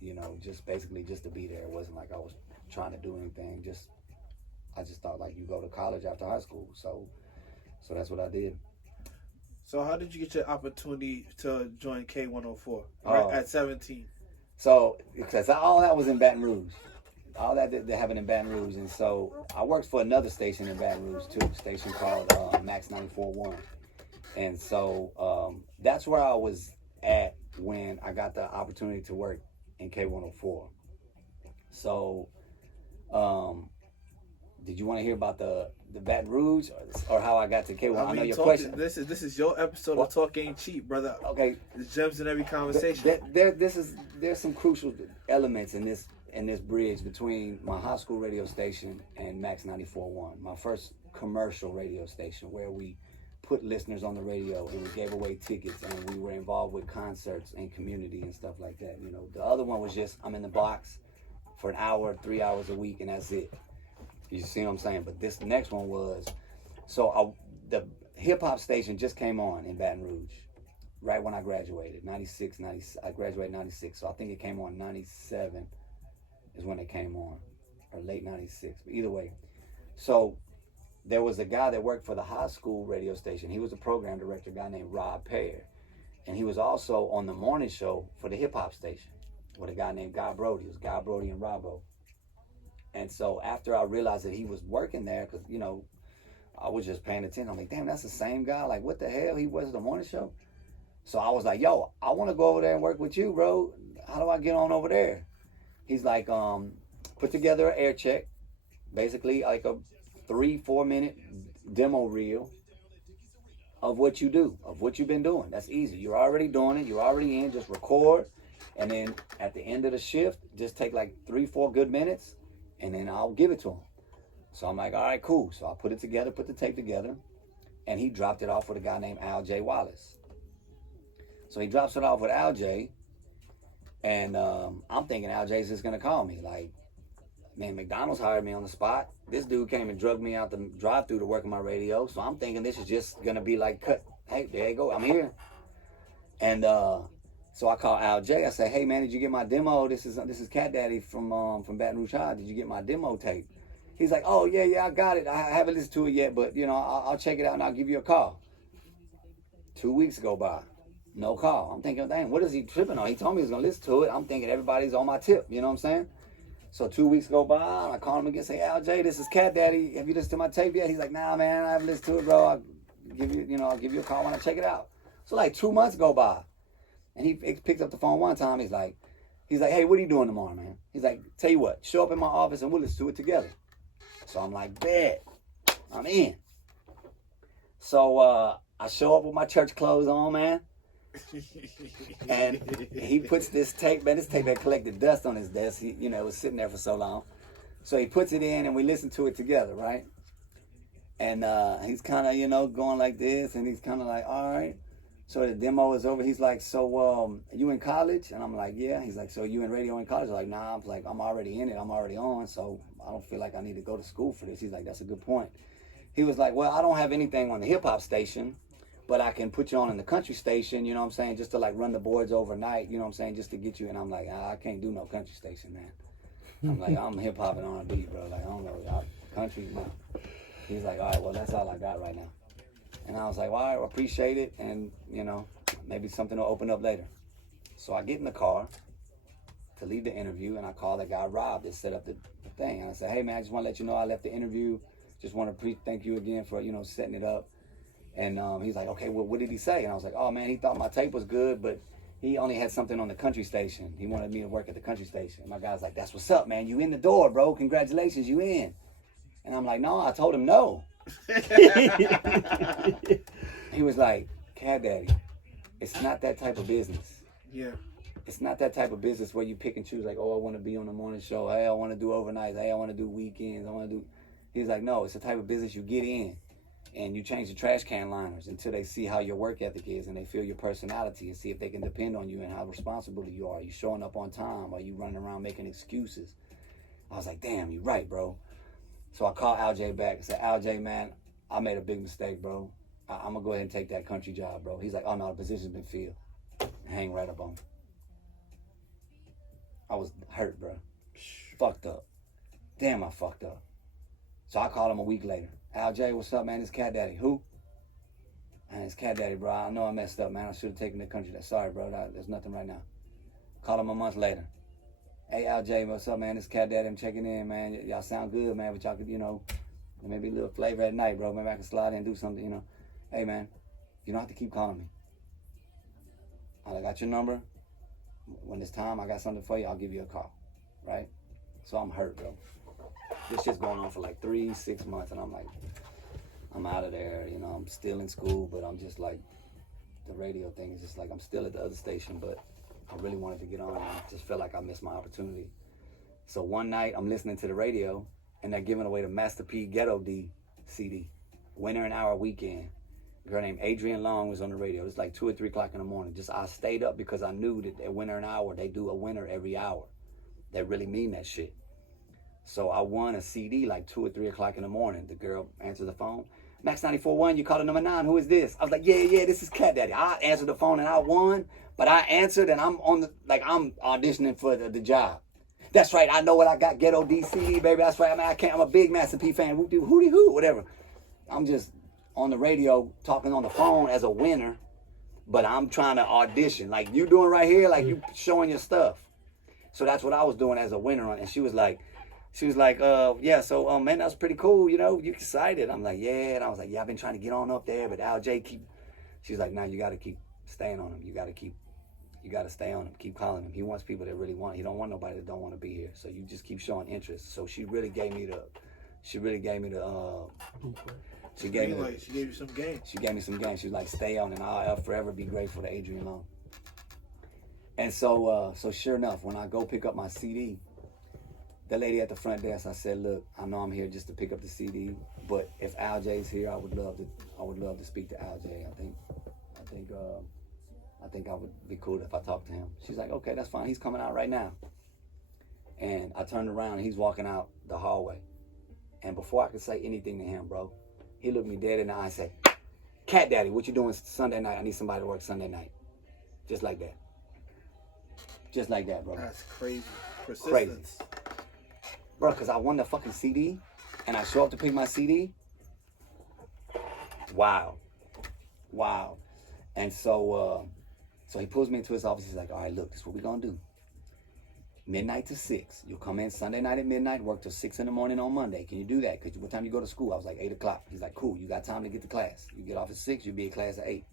and just basically just to be there. It wasn't like I was trying to do anything. I just thought like you go to college after high school. So that's what I did. So how did you get your opportunity to join K104 at 17? So because all that was in Baton Rouge. All that they having in Baton Rouge. And so I worked for another station in Baton Rouge too, a station called Max 94.1. And so that's where I was at when I got the opportunity to work in K104. So did you want to hear about the Baton Rouge or how I got to K1? I know your question. This is your episode of Talk Ain't Cheap, brother. Okay. There's gems in every conversation. There's some crucial elements in this bridge between my high school radio station and Max 94.1, my first commercial radio station where we put listeners on the radio and we gave away tickets and we were involved with concerts and community and stuff like that. The other one was just I'm in the box for an hour, 3 hours a week, and that's it. You see what I'm saying? But this next one was, the hip hop station just came on in Baton Rouge right when I graduated, I graduated 96, so I think it came on 97 is when it came on, or late 96, but either way. So there was a guy that worked for the high school radio station. He was a program director, a guy named Rob Pear. And he was also on the morning show for the hip hop station with a guy named Guy Brody. It was Guy Brody and Robbo. And so after I realized that he was working there, because, I was just paying attention. I'm like, damn, that's the same guy. Like, what the hell? He was the morning show? So I was like, yo, I want to go over there and work with you, bro. How do I get on over there? He's like, put together an air check, basically like a 3-4 minute demo reel of what you do, of what you've been doing. That's easy. You're already doing it. You're already in. Just record. And then at the end of the shift, just take like 3-4 good minutes, and then I'll give it to him. So I'm like, all right, cool. So I put it together, put the tape together, and he dropped it off with a guy named Al J. Wallace. So he drops it off with Al J. And I'm thinking Al J's just gonna call me. Like, man, McDonald's hired me on the spot. This dude came and drugged me out the drive-through to work on my radio. So I'm thinking this is just gonna be like, cut. Hey, there you go. I'm here. And so I call Al J. I say, hey man, did you get my demo? This is Catdaddy from Baton Rouge High. Did you get my demo tape? He's like, oh yeah, I got it. I haven't listened to it yet, but I'll check it out and I'll give you a call. 2 weeks go by. No call. I'm thinking, dang, what is he tripping on? He told me he was going to listen to it. I'm thinking everybody's on my tip. You know what I'm saying? So 2 weeks go by. I call him again, say, Al J, this is Catdaddy. Have you listened to my tape yet? He's like, nah, man, I haven't listened to it, bro. I'll give you a call when I check it out. So like 2 months go by. And he picks up the phone one time. He's like, hey, what are you doing tomorrow, man? He's like, tell you what, show up in my office and we'll listen to it together. So I'm like, bet. I'm in. So I show up with my church clothes on, man. And he puts this tape, man, this tape had collected dust on his desk. It was sitting there for so long. So he puts it in and we listen to it together, right? And he's kind of, going like this, and he's kind of like, all right. So the demo is over. He's like, so you in college? And I'm like, yeah. He's like, so you in radio in college? I'm like, nah. I'm like, I'm already in it. I'm already on, so I don't feel like I need to go to school for this. He's like, that's a good point. He was like, well, I don't have anything on the hip-hop station, but I can put you on in the country station, you know what I'm saying, just to like run the boards overnight, you know what I'm saying, just to get you. And I'm like, I can't do no country station, man. I'm like, I'm hip-hop and R&B, bro. Like, I don't know, country, no. He's like, all right, well, that's all I got right now. And I was like, well, all right, I appreciate it, and, maybe something will open up later. So I get in the car to leave the interview, and I call the guy, Rob, that set up the thing. And I said, hey, man, I just want to let you know I left the interview. Just want to thank you again for, you know, setting it up. And he's like, okay, well, what did he say? And I was like, oh, man, he thought my tape was good, but he only had something on the country station. He wanted me to work at the country station. My guy's like, that's what's up, man. You in the door, bro. Congratulations, you in. And I'm like, no, I told him no. He was like, Catdaddy, it's not that type of business. Yeah. It's not that type of business where you pick and choose, like, oh, I want to be on the morning show. Hey, I want to do overnights. Hey, I want to do weekends. I want to do. He's like, no, it's the type of business you get in and you change the trash can liners until they see how your work ethic is and they feel your personality and see if they can depend on you and how responsible you are. Are you showing up on time? Are you running around making excuses? I was like, damn, you're right, bro. So I called LJ back and said, LJ, man, I made a big mistake, bro. I'm going to go ahead and take that country job, bro. He's like, oh, no, the position's been filled. Hang right up on me. I was hurt, bro. Fucked up. Damn, I fucked up. So I called him a week later. LJ, what's up, man? It's Catdaddy. Who? Man, it's Catdaddy, bro. I know I messed up, man. I should have taken the country. Sorry, bro. There's nothing right now. Called him a month later. Hey, LJ, what's up, man? It's Catdaddy. I'm checking in, man. Y'all sound good, man. But y'all could, you know, maybe a little flavor at night, bro. Maybe I can slide in and do something, you know. Hey, man, you don't have to keep calling me. I got your number. When it's time, I got something for you, I'll give you a call, right? So I'm hurt, bro. This shit's going on for like 3-6 months, and I'm like, I'm out of there, you know, I'm still in school, but I'm just like, the radio thing is just like, I'm still at the other station, but I really wanted to get on, and I just felt like I missed my opportunity. So one night, I'm listening to the radio, and they're giving away the Master P Ghetto D CD, Winter and Hour Weekend. A girl named Adrienne Long was on the radio. It was like 2 or 3 o'clock in the morning. Just I stayed up because I knew that at Winter an Hour, they do a winner every hour. They really mean that shit. So I won a CD like 2 or 3 o'clock in the morning. The girl answered the phone. Max 94.1, you called number 9. Who is this? I was like, yeah, this is Catdaddy. I answered the phone and I won, but I answered and I'm on the, like I'm auditioning for the job. That's right. I know what I got. Ghetto D CD, baby. That's right. I'm a big Master P fan. Hooty-hoo, whatever. I'm just on the radio talking on the phone as a winner, but I'm trying to audition like you doing right here, like you showing your stuff. So that's what I was doing as a winner on. And she was like, yeah, so man, that was pretty cool, you know, you excited. I'm like, yeah. And I was like, yeah, I've been trying to get on up there, but LJ she's like, no, you got to keep staying on him. You got to stay on him. Keep calling him. He wants people that really want. He don't want nobody that don't want to be here. So you just keep showing interest. So she really gave me the, she gave you some game. She gave me some game. She was like, stay on, and I'll forever be grateful to Adrienne Long. And so sure enough, when I go pick up my CD, the lady at the front desk, I said, look, I know I'm here just to pick up the CD, but if LJ's here, I would love to speak to LJ. I think I would be cool if I talked to him. She's like, okay, that's fine. He's coming out right now. And I turned around, and he's walking out the hallway. And before I could say anything to him, bro, he looked me dead in the eye and said, Catdaddy, what you doing Sunday night? I need somebody to work Sunday night. Just like that. Just like that, bro. That's crazy. Persistence. Crazy. Bro, because I won the fucking CD, and I show up to pick my CD. Wow. And so he pulls me into his office. He's like, all right, look, this is what we're going to do. Midnight to 6. You'll come in Sunday night at midnight, work till 6 in the morning on Monday. Can you do that? Because what time you go to school? I was like, 8 o'clock. He's like, cool. You got time to get to class. You get off at 6, you'll be in class at 8.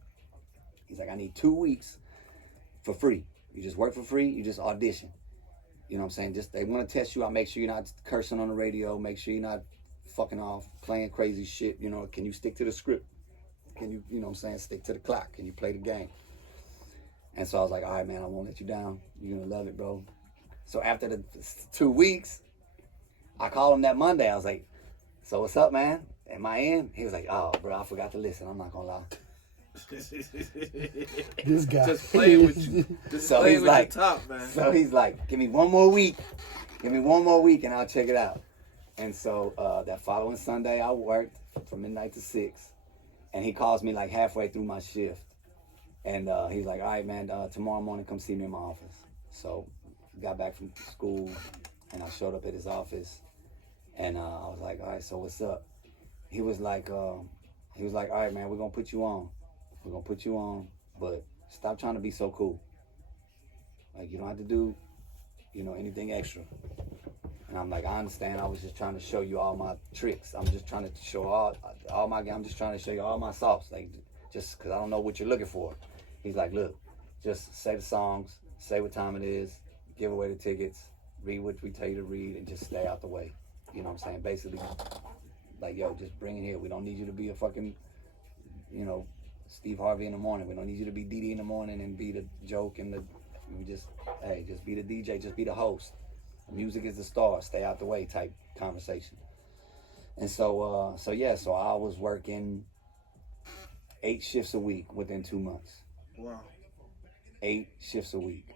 He's like, I need 2 weeks for free. You just work for free. You just audition. You know what I'm saying? Just they want to test you out. Make sure you're not cursing on the radio. Make sure you're not fucking off, playing crazy shit. You know, can you stick to the script? Can you, you know what I'm saying, stick to the clock? Can you play the game? And so I was like, all right, man, I won't let you down. You're going to love it, bro. So after the 2 weeks, I called him that Monday. I was like, so what's up, man? Am I in? He was like, oh, bro, I forgot to listen. I'm not going to lie. This guy. Just playing with you. So he's like, top, man. So he's like, give me one more week. Give me one more week and I'll check it out. And so that following Sunday, I worked from midnight to 6. And he calls me like halfway through my shift. And he's like, all right, man, tomorrow morning, come see me in my office. So got back from school and I showed up at his office. And I was like, all right, so what's up? He was like, all right, man, we're going to put you on. We're going to put you on, but stop trying to be so cool. Like, you don't have to do, you know, anything extra. And I'm like, I understand. I was just trying to show you all my tricks. I'm just trying to show all my. I'm just trying to show you all my sauce. Like, just because I don't know what you're looking for. He's like, look, just say the songs, say what time it is, give away the tickets, read what we tell you to read, and just stay out the way. You know what I'm saying? Basically, like, yo, just bring it here. We don't need you to be a fucking, you know, Steve Harvey in the morning. We don't need you to be Dee Dee in the morning and be the joke and the. We just, hey, just be the DJ, just be the host. Music is the star, stay out the way type conversation. And so I was working 8 shifts a week within 2 months. Wow. 8 shifts a week.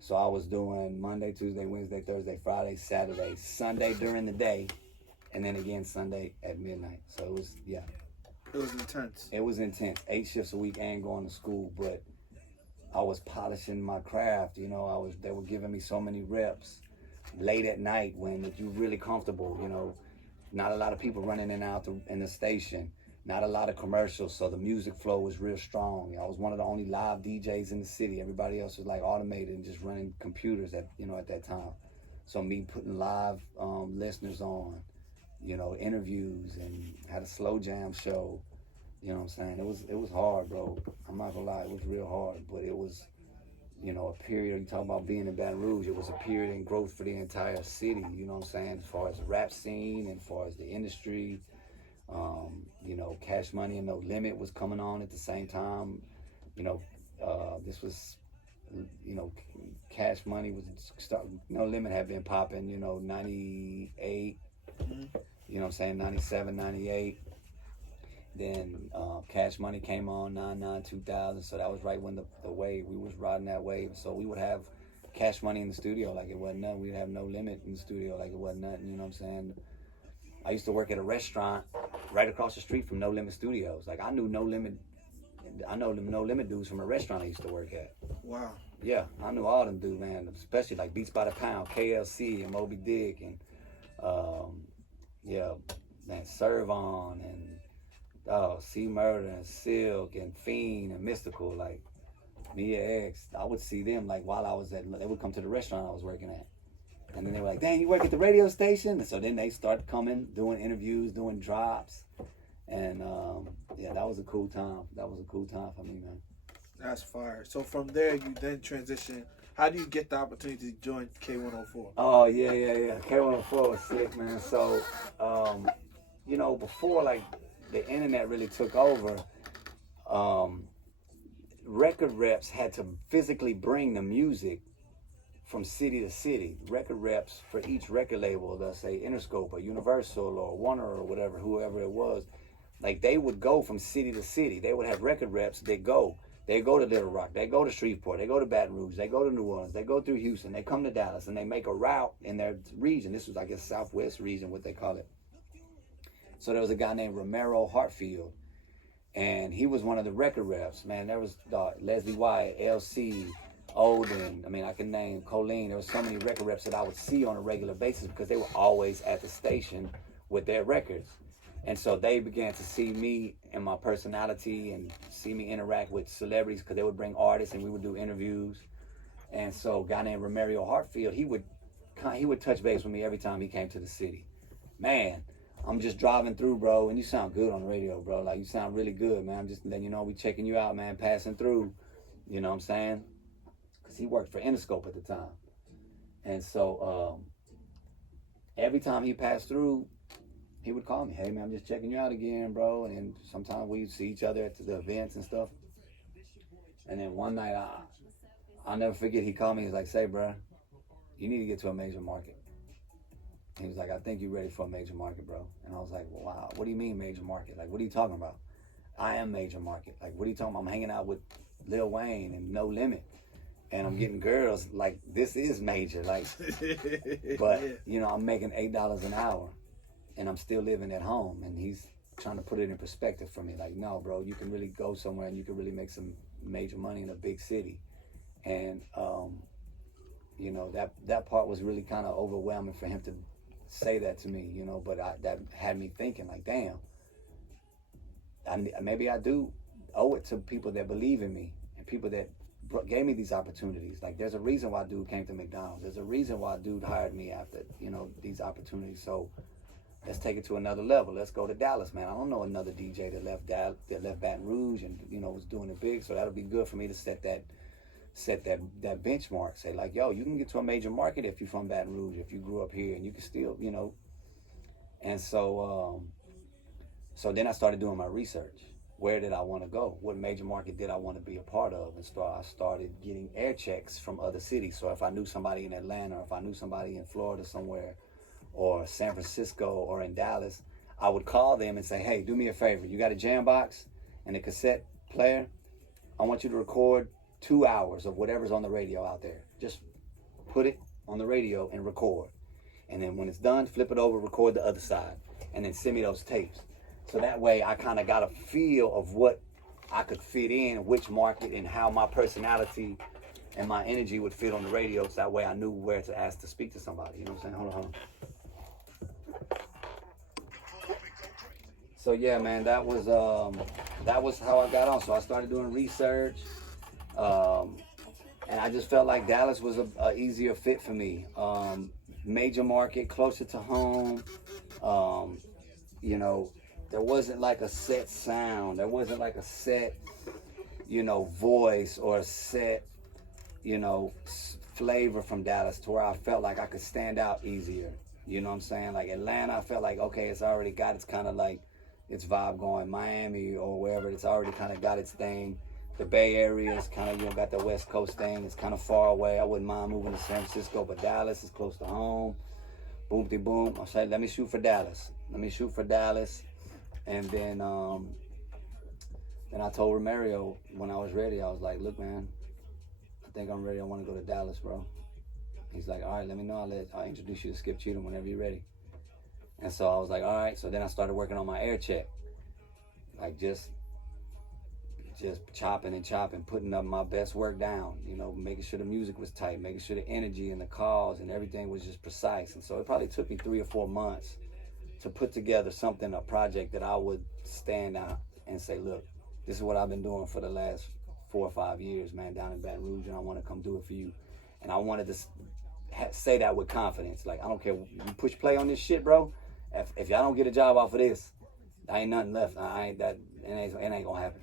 So I was doing Monday, Tuesday, Wednesday, Thursday, Friday, Saturday, Sunday during the day, and then again Sunday at midnight. So it was, yeah. It was intense. It was intense. 8 shifts a week and going to school, but I was polishing my craft, you know, they were giving me so many reps. Late at night when you're really comfortable, you know, not a lot of people running in and out in the station, not a lot of commercials, so the music flow was real strong. I was one of the only live DJs in the city. Everybody else was like automated and just running computers at that time. So me putting live listeners on, you know, interviews, and had a slow jam show. You know what I'm saying? It was hard, bro. I'm not gonna lie, it was real hard, but it was, you know, a period. You talk about being in Baton Rouge, it was a period in growth for the entire city, you know what I'm saying, as far as the rap scene and as far as the industry. You know, Cash Money and No Limit was coming on at the same time. You know, this was, you know, Cash Money was No Limit had been popping, you know, 98, you know what I'm saying, 97, 98. Then Cash Money came on 99, 2000. So that was right when the wave, we was riding that wave. So we would have Cash Money in the studio like it wasn't nothing. We'd have No Limit in the studio like it wasn't nothing, you know what I'm saying? I used to work at a restaurant right across the street from No Limit Studios. Like I know the No Limit dudes from a restaurant I used to work at. Wow. Yeah, I knew all them dudes, man. Especially like Beats by the Pound, KLC and Moby Dick and yeah, man, Serve On and C Murder and Silk and Fiend and Mystical, like Mia X. I would see them like while I was they would come to the restaurant I was working at. And then they were like, dang, you work at the radio station? And so then they start coming, doing interviews, doing drops. And yeah, that was a cool time. That was a cool time for me, man. That's fire. So from there, you then transition. How do you get the opportunity to join K104? Oh, yeah. K104 was sick, man. So, you know, before like the internet really took over, record reps had to physically bring the music from city to city. Record reps for each record label, let's say Interscope or Universal or Warner or whatever, whoever it was, like they would go from city to city. They would have record reps. They go to Little Rock, they go to Shreveport, they go to Baton Rouge, they go to New Orleans, they go through Houston, they come to Dallas, and they make a route in their region. This was, I guess, Southwest region, what they call it. So there was a guy named Romero Hartfield, and he was one of the record reps. Man, there was Leslie Wyatt, LC, Olden, I mean, I can name Colleen. There was so many record reps that I would see on a regular basis because they were always at the station with their records. And so they began to see me and my personality and see me interact with celebrities because they would bring artists and we would do interviews. And so a guy named Romero Hartfield, he would touch base with me every time he came to the city. Man, I'm just driving through, bro, and you sound good on the radio, bro. Like, you sound really good, man. I'm just letting you know we checking you out, man, passing through. You know what I'm saying? He worked for Interscope at the time. And so every time he passed through, he would call me, hey man, I'm just checking you out again, bro. And then sometimes we'd see each other at the events and stuff. And then one night, I'll never forget, he called me, he was like, say bro, you need to get to a major market. And he was like, I think you're ready for a major market, bro. And I was like, well, wow, what do you mean major market? Like, what are you talking about? I am major market. Like, what are you talking about? I'm hanging out with Lil Wayne and No Limit. And I'm getting girls, like, this is major, like, but, you know, I'm making $8 an hour, and I'm still living at home, and he's trying to put it in perspective for me, like, no, bro, you can really go somewhere, and you can really make some major money in a big city, and, you know, that part was really kind of overwhelming for him to say that to me, you know, but that had me thinking, like, damn, maybe I do owe it to people that believe in me, and people that gave me these opportunities. Like, there's a reason why dude came to McDonald's. There's a reason why dude hired me after, you know, these opportunities. So let's take it to another level. Let's go to Dallas, man. I don't know another DJ that left Baton Rouge and, you know, was doing it big. So that'll be good for me to set that benchmark. Say, like, yo, you can get to a major market if you're from Baton Rouge, if you grew up here, and you can still, you know. And so so then I started doing my research. Where did I want to go? What major market did I want to be a part of? And so I started getting air checks from other cities. So if I knew somebody in Atlanta, or if I knew somebody in Florida somewhere, or San Francisco, or in Dallas, I would call them and say, hey, do me a favor. You got a jam box and a cassette player? I want you to record 2 hours of whatever's on the radio out there. Just put it on the radio and record. And then when it's done, flip it over, record the other side, and then send me those tapes. So that way I kind of got a feel of what I could fit in, which market, and how my personality and my energy would fit on the radio. So that way I knew where to ask to speak to somebody. You know what I'm saying? Hold on. So yeah, man, that was how I got on. So I started doing research, and I just felt like Dallas was a easier fit for me. Major market, closer to home. You know, there wasn't like a set sound. There wasn't like a set, you know, voice or a set, you know, flavor from Dallas to where I felt like I could stand out easier. You know what I'm saying? Like Atlanta, I felt like, okay, it's already got its kind of like its vibe going. Miami or wherever, it's already kind of got its thing. The Bay Area is kind of, you know, got the West Coast thing. It's kind of far away. I wouldn't mind moving to San Francisco, but Dallas is close to home. Boom, boom. I said, let me shoot for Dallas. And then I told Romario when I was ready, I was like, look, man, I think I'm ready. I want to go to Dallas, bro. He's like, all right, let me know. I'll introduce you to Skip Cheatham whenever you're ready. And so I was like, all right. So then I started working on my air check. Like just chopping and chopping, putting up my best work down, you know, making sure the music was tight, making sure the energy and the calls and everything was just precise. And so it probably took me 3 or 4 months to put together something, a project that I would stand out and say, look, this is what I've been doing for the last 4 or 5 years, man, down in Baton Rouge, and I want to come do it for you. And I wanted to say that with confidence. Like, I don't care, you push play on this shit, bro. If y'all don't get a job off of this, I ain't nothing left. It ain't gonna happen.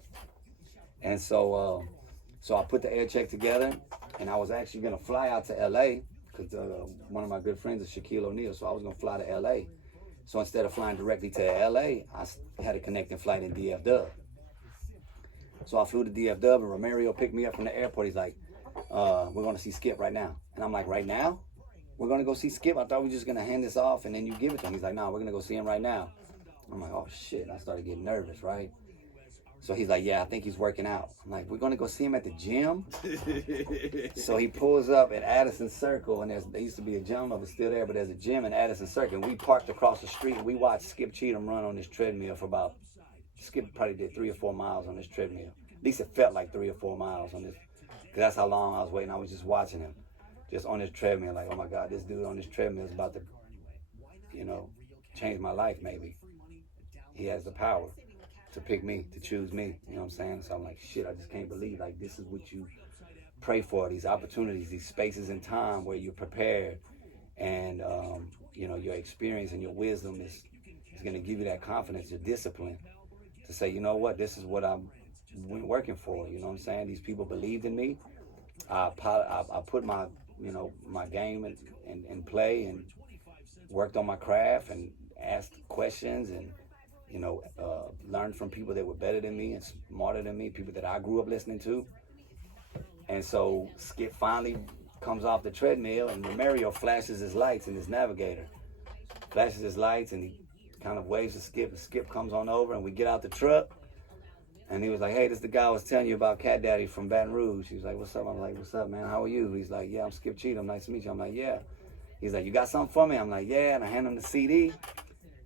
And so I put the air check together, and I was actually gonna fly out to LA because one of my good friends is Shaquille O'Neal, so I was gonna fly to LA. So instead of flying directly to LA, I had a connecting flight in DF-Dub. So I flew to DF-Dub, and Romario picked me up from the airport. He's like, we're gonna see Skip right now. And I'm like, right now? We're gonna go see Skip? I thought we were just gonna hand this off and then you give it to him. He's like, no, we're gonna go see him right now. I'm like, oh shit. I started getting nervous, right? So he's like, yeah, I think he's working out. I'm like, we're gonna go see him at the gym? So he pulls up at Addison Circle, and there used to be a gym, but it's still there, but there's a gym in Addison Circle. And we parked across the street, and we watched Skip Cheatham run on this treadmill for about, Skip probably did 3 or 4 miles on this treadmill. At least it felt like 3 or 4 miles on this, because that's how long I was waiting. I was just watching him, just on this treadmill, like, oh my God, this dude on this treadmill is about to, you know, change my life maybe. He has the power to pick me, to choose me, you know what I'm saying? So I'm like, shit, I just can't believe, like, this is what you pray for, these opportunities, these spaces in time where you're prepared, and, you know, your experience and your wisdom is going to give you that confidence, your discipline, to say, you know what, this is what I'm working for, you know what I'm saying? These people believed in me. I put my, you know, my game in play, and worked on my craft, and asked questions, and, you know, learned from people that were better than me and smarter than me, people that I grew up listening to. And so Skip finally comes off the treadmill, and Romario flashes his lights in his navigator. Flashes his lights, and he kind of waves to Skip, and Skip comes on over, and we get out the truck. And he was like, hey, this is the guy I was telling you about, Catdaddy from Baton Rouge. He was like, what's up? I'm like, what's up, man? How are you? He's like, yeah, I'm Skip Cheatham. Nice to meet you. I'm like, yeah. He's like, you got something for me? I'm like, yeah. And I hand him the CD.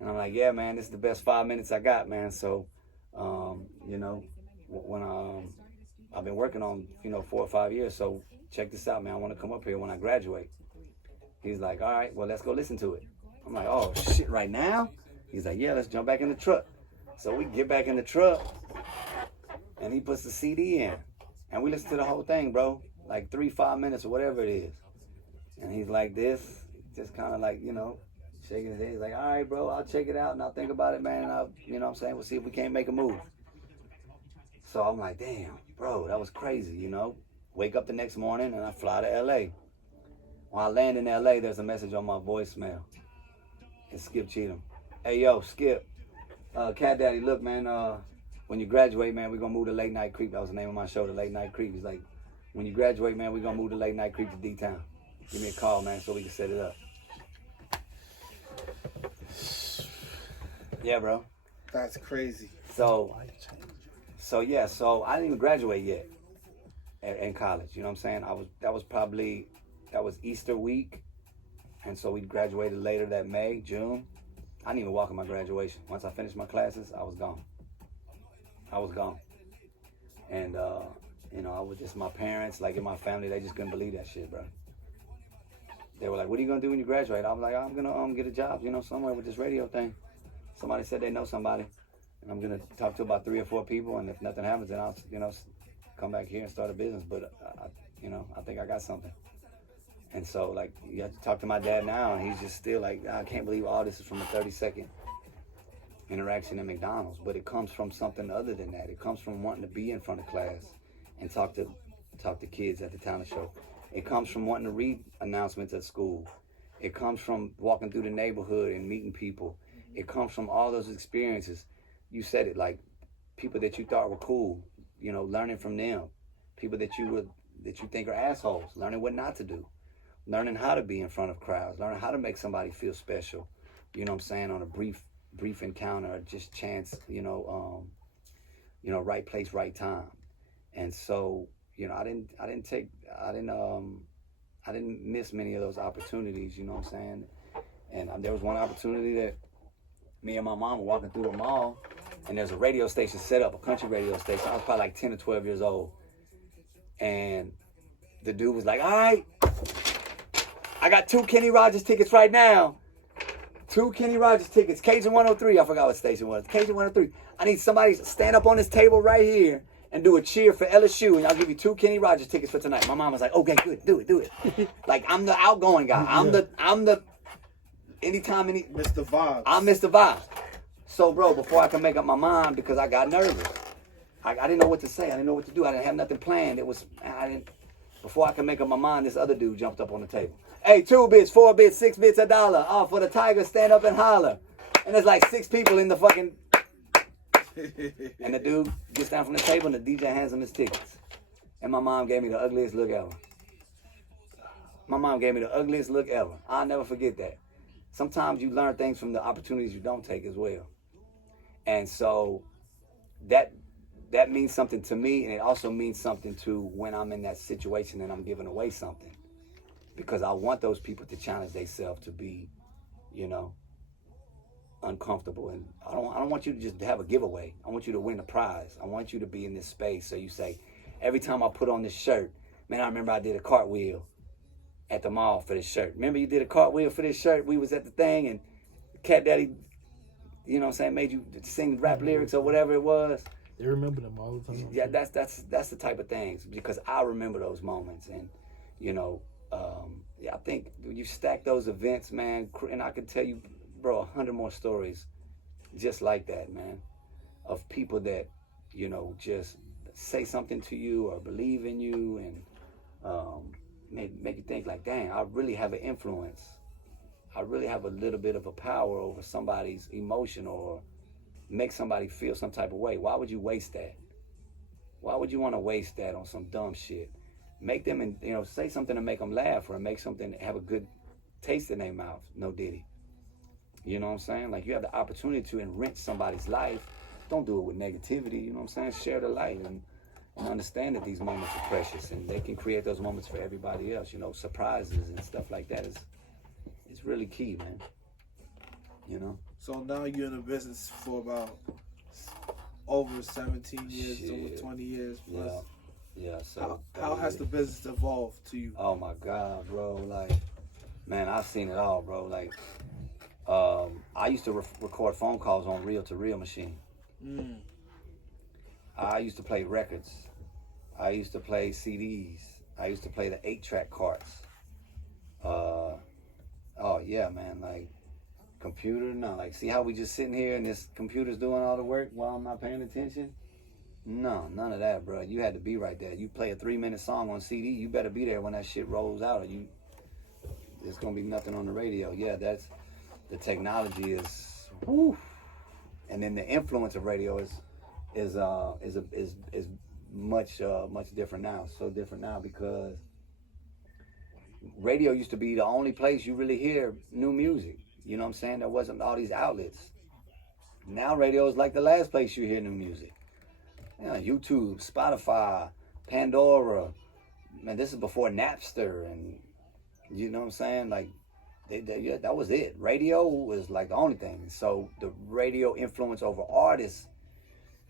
And I'm like, yeah, man, this is the best 5 minutes I got, man. So, you know, when I've been working on, you know, 4 or 5 years. So check this out, man. I want to come up here when I graduate. He's like, all right, well, let's go listen to it. I'm like, oh, shit, right now? He's like, yeah, let's jump back in the truck. So we get back in the truck, and he puts the CD in. And we listened to the whole thing, bro. Like 3-5 minutes or whatever it is. And he's like this, just kind of like, you know, shaking his head. He's like, all right, bro, I'll check it out and I'll think about it, man. And I'll, you know what I'm saying? We'll see if we can't make a move. So I'm like, damn, bro, that was crazy, you know? Wake up the next morning and I fly to LA. When I land in LA, there's a message on my voicemail. It's Skip Cheatham. Hey, yo, Skip. Catdaddy, look, man, when you graduate, man, we're going to move to Late Night Creep. That was the name of my show, the Late Night Creep. He's like, when you graduate, man, we're going to move to Late Night Creep to D-Town. Give me a call, man, so we can set it up. Yeah, bro. That's crazy. So yeah, so I didn't even graduate yet in college. You know what I'm saying? That was Easter week, and so we graduated later that May, June. I didn't even walk in my graduation. Once I finished my classes, I was gone. And you know, I was just, my parents, like in my family, they just couldn't believe that shit, bro. They were like, "What are you gonna do when you graduate?" I was like, "I'm gonna get a job, you know, somewhere with this radio thing." Somebody said they know somebody, and I'm gonna talk to about 3 or 4 people, and if nothing happens, then I'll, you know, come back here and start a business. But you know, I think I got something. And so, like, you have to talk to my dad now, and he's just still like, I can't believe all this is from a 30-second interaction at McDonald's. But it comes from something other than that. It comes from wanting to be in front of class and talk to kids at the talent show. It comes from wanting to read announcements at school. It comes from walking through the neighborhood and meeting people. It comes from all those experiences. You said it, like people that you thought were cool, you know, learning from them. People that you think are assholes, learning what not to do. Learning how to be in front of crowds, learning how to make somebody feel special, you know what I'm saying, on a brief encounter, or just chance, you know, right place, right time. And so, you know, I didn't miss many of those opportunities, you know what I'm saying? And there was one opportunity that me and my mom were walking through the mall, and there's a radio station set up, a country radio station. I was probably like 10 or 12 years old. And the dude was like, all right, I got 2 Kenny Rogers tickets right now. 2 Kenny Rogers tickets. K104's. I forgot what station it was. K104's. I need somebody to stand up on this table right here and do a cheer for LSU, and I'll give you 2 Kenny Rogers tickets for tonight. My mom was like, okay, good, do it. Like, I'm the outgoing guy. I'm the Mr. Vibes. I'm Mr. Vibes. So, bro, before I could make up my mind, because I got nervous, I didn't know what to say. I didn't know what to do. I didn't have nothing planned. Before I could make up my mind, this other dude jumped up on the table. Hey, 2 bits, 4 bits, 6 bits, $1. Oh, for the Tigers, stand up and holler. And there's like 6 people in the fucking... And the dude gets down from the table and the DJ hands him his tickets. And my mom gave me the ugliest look ever. I'll never forget that. Sometimes you learn things from the opportunities you don't take as well. And so that means something to me, and it also means something to when I'm in that situation and I'm giving away something. Because I want those people to challenge themselves to be, you know, uncomfortable. And I don't want you to just have a giveaway. I want you to win a prize. I want you to be in this space. So you say, every time I put on this shirt, man, I remember I did a cartwheel at the mall for this shirt. Remember you did a cartwheel for this shirt? We was at the thing, and Catdaddy, you know what I'm saying, made you sing rap lyrics or whatever it was. They remember them all the time. Yeah, that's the type of things, because I remember those moments. And, you know, yeah, I think you stack those events, man, and I could tell you, bro, 100 more stories just like that, man, of people that, you know, just say something to you or believe in you, and make you think like, dang, I really have an influence. I really have a little bit of a power over somebody's emotion, or make somebody feel some type of way. Why would you waste that? Why would you want to waste that on some dumb shit? Make them, and you know, say something to make them laugh, or make something have a good taste in their mouth. No diddy. You know what I'm saying? Like, you have the opportunity to enrich somebody's life. Don't do it with negativity. You know what I'm saying? Share the light, and understand that these moments are precious, and they can create those moments for everybody else. You know, surprises and stuff like that is really key, man. You know. So now you're in the business for about over 17 years, Shit. over 20 years plus. Yeah. So how has the business evolved to you? Oh my God, bro! Like, man, I've seen it all, bro. Like, I used to record phone calls on reel-to-reel machine. I used to play records. I used to play CDs. I used to play the 8-track carts. Oh yeah, man, like computer, no, like see how we just sitting here and this computer's doing all the work while I'm not paying attention? No, none of that, bro. You had to be right there. You play a 3-minute song on CD, you better be there when that shit rolls out, or there's gonna be nothing on the radio. Yeah, that's the technology is, whew. And then the influence of radio is much different now. So different now because radio used to be the only place you really hear new music. You know what I'm saying? There wasn't all these outlets. Now radio is like the last place you hear new music. Yeah, YouTube, Spotify, Pandora. Man, this is before Napster, and you know what I'm saying? Like, yeah, that was it. Radio was like the only thing. So the radio influence over artists,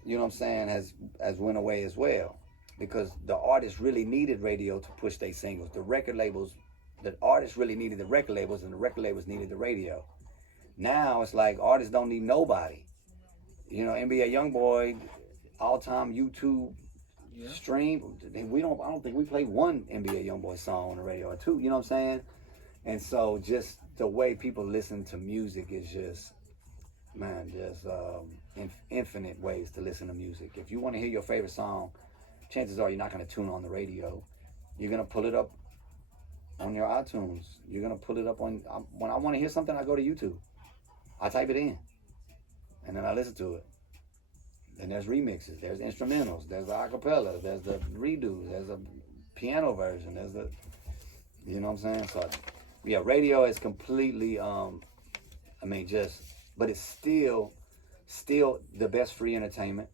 you know what I'm saying, has went away as well. Because the artists really needed radio to push their singles. The artists really needed the record labels, and the record labels needed the radio. Now it's like artists don't need nobody. You know, NBA YoungBoy, all-time YouTube stream. I don't think we played one NBA YoungBoy song on the radio or two. You know what I'm saying? And so just the way people listen to music is just, man, just infinite ways to listen to music. If you want to hear your favorite song, chances are you're not going to tune on the radio. You're going to pull it up on your iTunes. You're going to pull it up on, when I want to hear something, I go to YouTube. I type it in, and then I listen to it. And there's remixes, there's instrumentals, there's the acapella, there's the redos, there's a piano version, there's the, you know what I'm saying? So, yeah, radio is completely, but it's still the best free entertainment.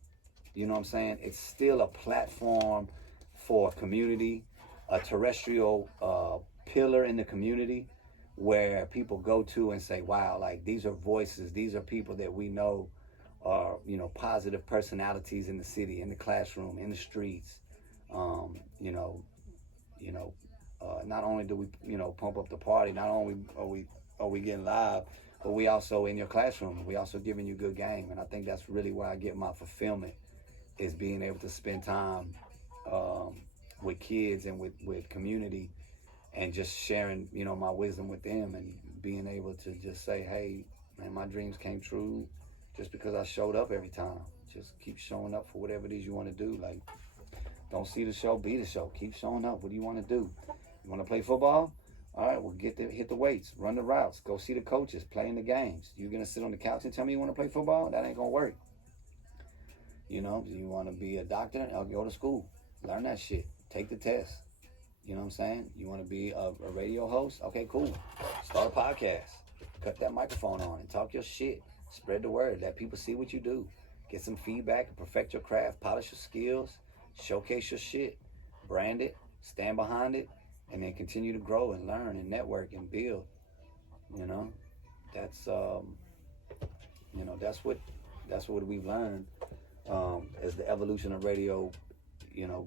You know what I'm saying? It's still a platform for community, a terrestrial pillar in the community where people go to and say, wow, like these are voices, these are people that we know are, you know, positive personalities in the city, in the classroom, in the streets. Not only do we, you know, pump up the party, not only are we getting live, but we also in your classroom, we also giving you good game. And I think that's really where I get my fulfillment, is being able to spend time with kids and with community, and just sharing, you know, my wisdom with them, and being able to just say, hey, man, my dreams came true just because I showed up every time. Just keep showing up for whatever it is you want to do. Like, don't see the show, be the show. Keep showing up. What do you want to do? You want to play football? All right, well, hit the weights, run the routes, go see the coaches, play in the games. You're going to sit on the couch and tell me you want to play football? That ain't going to work. You know, you want to be a doctor? I'll go to school. Learn that shit. Take the test. You know what I'm saying? You want to be a radio host? Okay, cool. Start a podcast. Cut that microphone on and talk your shit. Spread the word. Let people see what you do. Get some feedback and perfect your craft. Polish your skills. Showcase your shit. Brand it. Stand behind it. And then continue to grow and learn and network and build. You know? That's that's what we've learned as the evolution of radio, you know,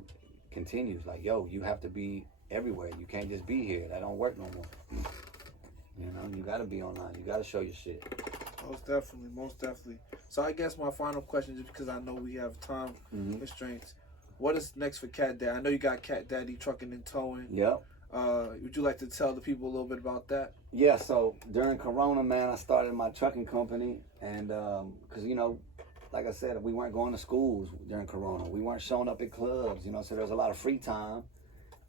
continues. Like, yo, you have to be everywhere. You can't just be here. That don't work no more. You know, you gotta be online. You gotta show your shit. Most definitely. So I guess my final question, just because I know we have time constraints, what is next for Catdaddy? I know you got Catdaddy Trucking and Towing. Yep. Would you like to tell the people a little bit about that? Yeah, so during Corona, man, I started my trucking company, and because, you know, like I said, we weren't going to schools during Corona. We weren't showing up at clubs, you know, so there was a lot of free time,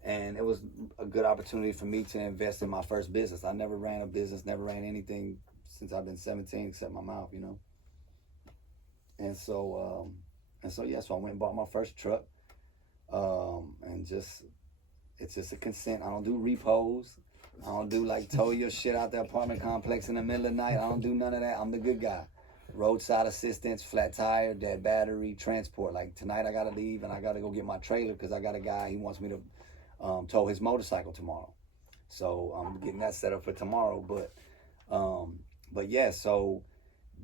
and it was a good opportunity for me to invest in my first business. I never ran a business, never ran anything since I've been 17 except my mouth, you know. And so yeah, so I went and bought my first truck, and it's just a consent. I don't do repos. I don't do like tow your shit out the apartment complex in the middle of the night. I don't do none of that. I'm the good guy. Roadside assistance, flat tire, dead battery, transport. Like tonight I gotta leave and I gotta go get my trailer because I got a guy, he wants me to tow his motorcycle tomorrow. So I'm getting that set up for tomorrow. But yeah, so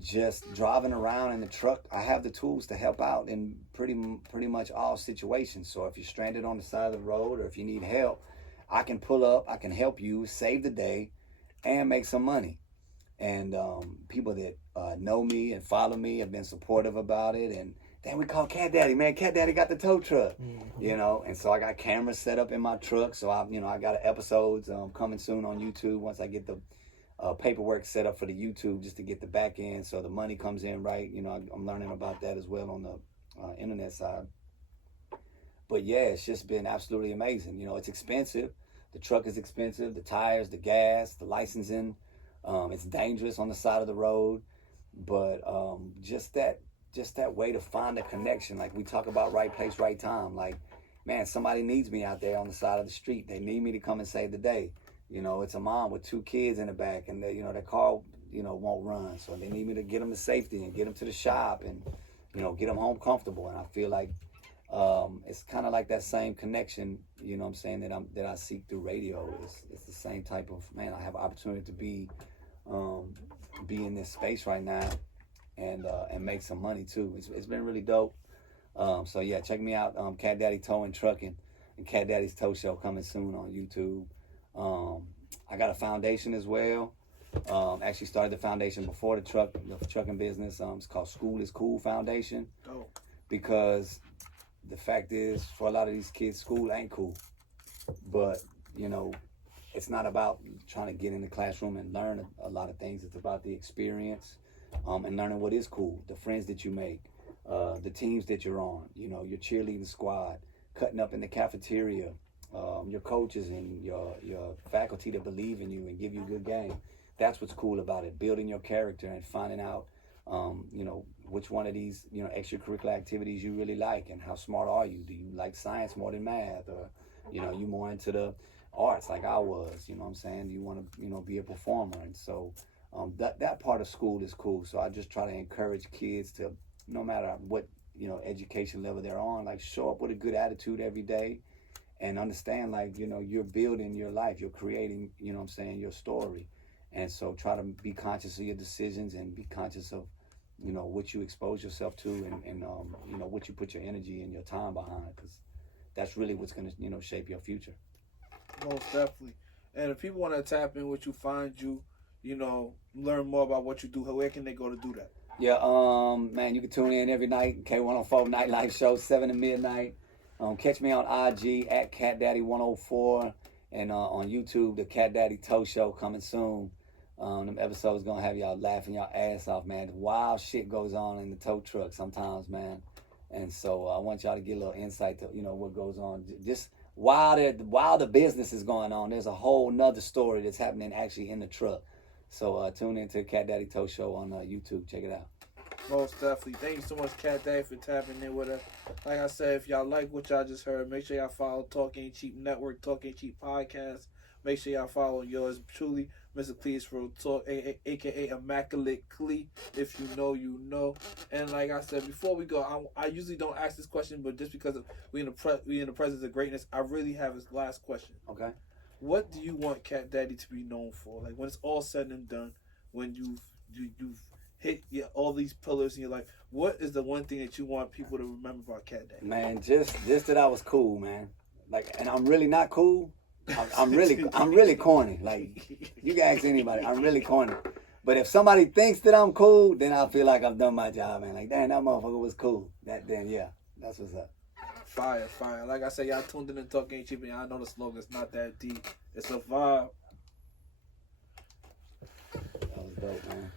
just driving around in the truck, I have the tools to help out in pretty much all situations. So if you're stranded on the side of the road, or if you need help, I can pull up, I can help you save the day and make some money. And people that know me and follow me have been supportive about it, Then we call Catdaddy, man. Catdaddy got the tow truck, you know. And so I got cameras set up in my truck. So I got episodes coming soon on YouTube once I get the paperwork set up for the YouTube just to get the back end so the money comes in right. You know, I'm learning about that as well on the internet side. But yeah, it's just been absolutely amazing. You know, it's expensive. The truck is expensive. The tires, the gas, the licensing. It's dangerous on the side of the road. But just that way to find a connection. Like we talk about right place, right time. Like, man, somebody needs me out there on the side of the street. They need me to come and save the day. You know, it's a mom with 2 kids in the back and their car, won't run. So they need me to get them to safety and get them to the shop and, get them home comfortable. And I feel like it's kind of like that same connection, you know what I'm saying, that I seek through radio. It's the same type of, man, I have an opportunity to be in this space right now and make some money too. It's been really dope. So yeah, check me out, Catdaddy Towing Trucking and Catdaddy's Tow Show coming soon on YouTube. I got a foundation as well. Actually started the foundation before the trucking business. It's called School is Cool Foundation. Oh. Because the fact is, for a lot of these kids, school ain't cool. But, it's not about trying to get in the classroom and learn a lot of things. It's about the experience and learning what is cool, the friends that you make, the teams that you're on, your cheerleading squad, cutting up in the cafeteria, your coaches and your faculty that believe in you and give you a good game. That's what's cool about it, building your character and finding out, which one of these, extracurricular activities you really like and how smart are you? Do you like science more than math? Or, you more into the arts like I was, you know what I'm saying? You want to, be a performer. And so that part of school is cool. So I just try to encourage kids to, no matter what, education level they're on, like show up with a good attitude every day and understand, like, you're building your life, you're creating, your story. And so try to be conscious of your decisions and be conscious of, what you expose yourself to and what you put your energy and your time behind, because that's really what's going to, shape your future. Most definitely. And if people want to tap in with you, find you, learn more about what you do, where can they go to do that? Yeah, man, you can tune in every night, K104 Nightlife Show, 7 to midnight. Catch me on IG at Catdaddy104 and on YouTube, the Catdaddy Tow Show coming soon. Them episodes gonna have y'all laughing y'all ass off, man. Wild shit goes on in the tow truck sometimes, man. And so I want y'all to get a little insight to, what goes on. Just while the business is going on, there's a whole nother story that's happening actually in the truck. So tune into the Catdaddy Tow Show on YouTube. Check it out. Most definitely. Thank you so much, Catdaddy, for tapping in with us. Like I said, if y'all like what y'all just heard, make sure y'all follow Talk Ain't Cheap Network, Talk Ain't Cheap Podcast. Make sure y'all follow yours truly, Mr. Cleese Real Talk, a.k.a. Immaculate Clee. If you know, you know. And like I said, before we go, I usually don't ask this question, but just because we in the presence of greatness, I really have this last question. Okay. What do you want Catdaddy to be known for? Like when it's all said and done, when you've hit all these pillars in your life, what is the one thing that you want people to remember about Catdaddy? Man, just that I was cool, man. Like, and I'm really not cool. I'm really corny. Like, you can ask anybody, I'm really corny. But if somebody thinks that I'm cool, then I feel like I've done my job, man. Like, damn, that motherfucker was cool. Then yeah, that's what's up. Fire. Like I said, y'all tuned in to Talk Ain't Cheap, and y'all know the slogan's not that deep. It's a vibe. That was dope, man.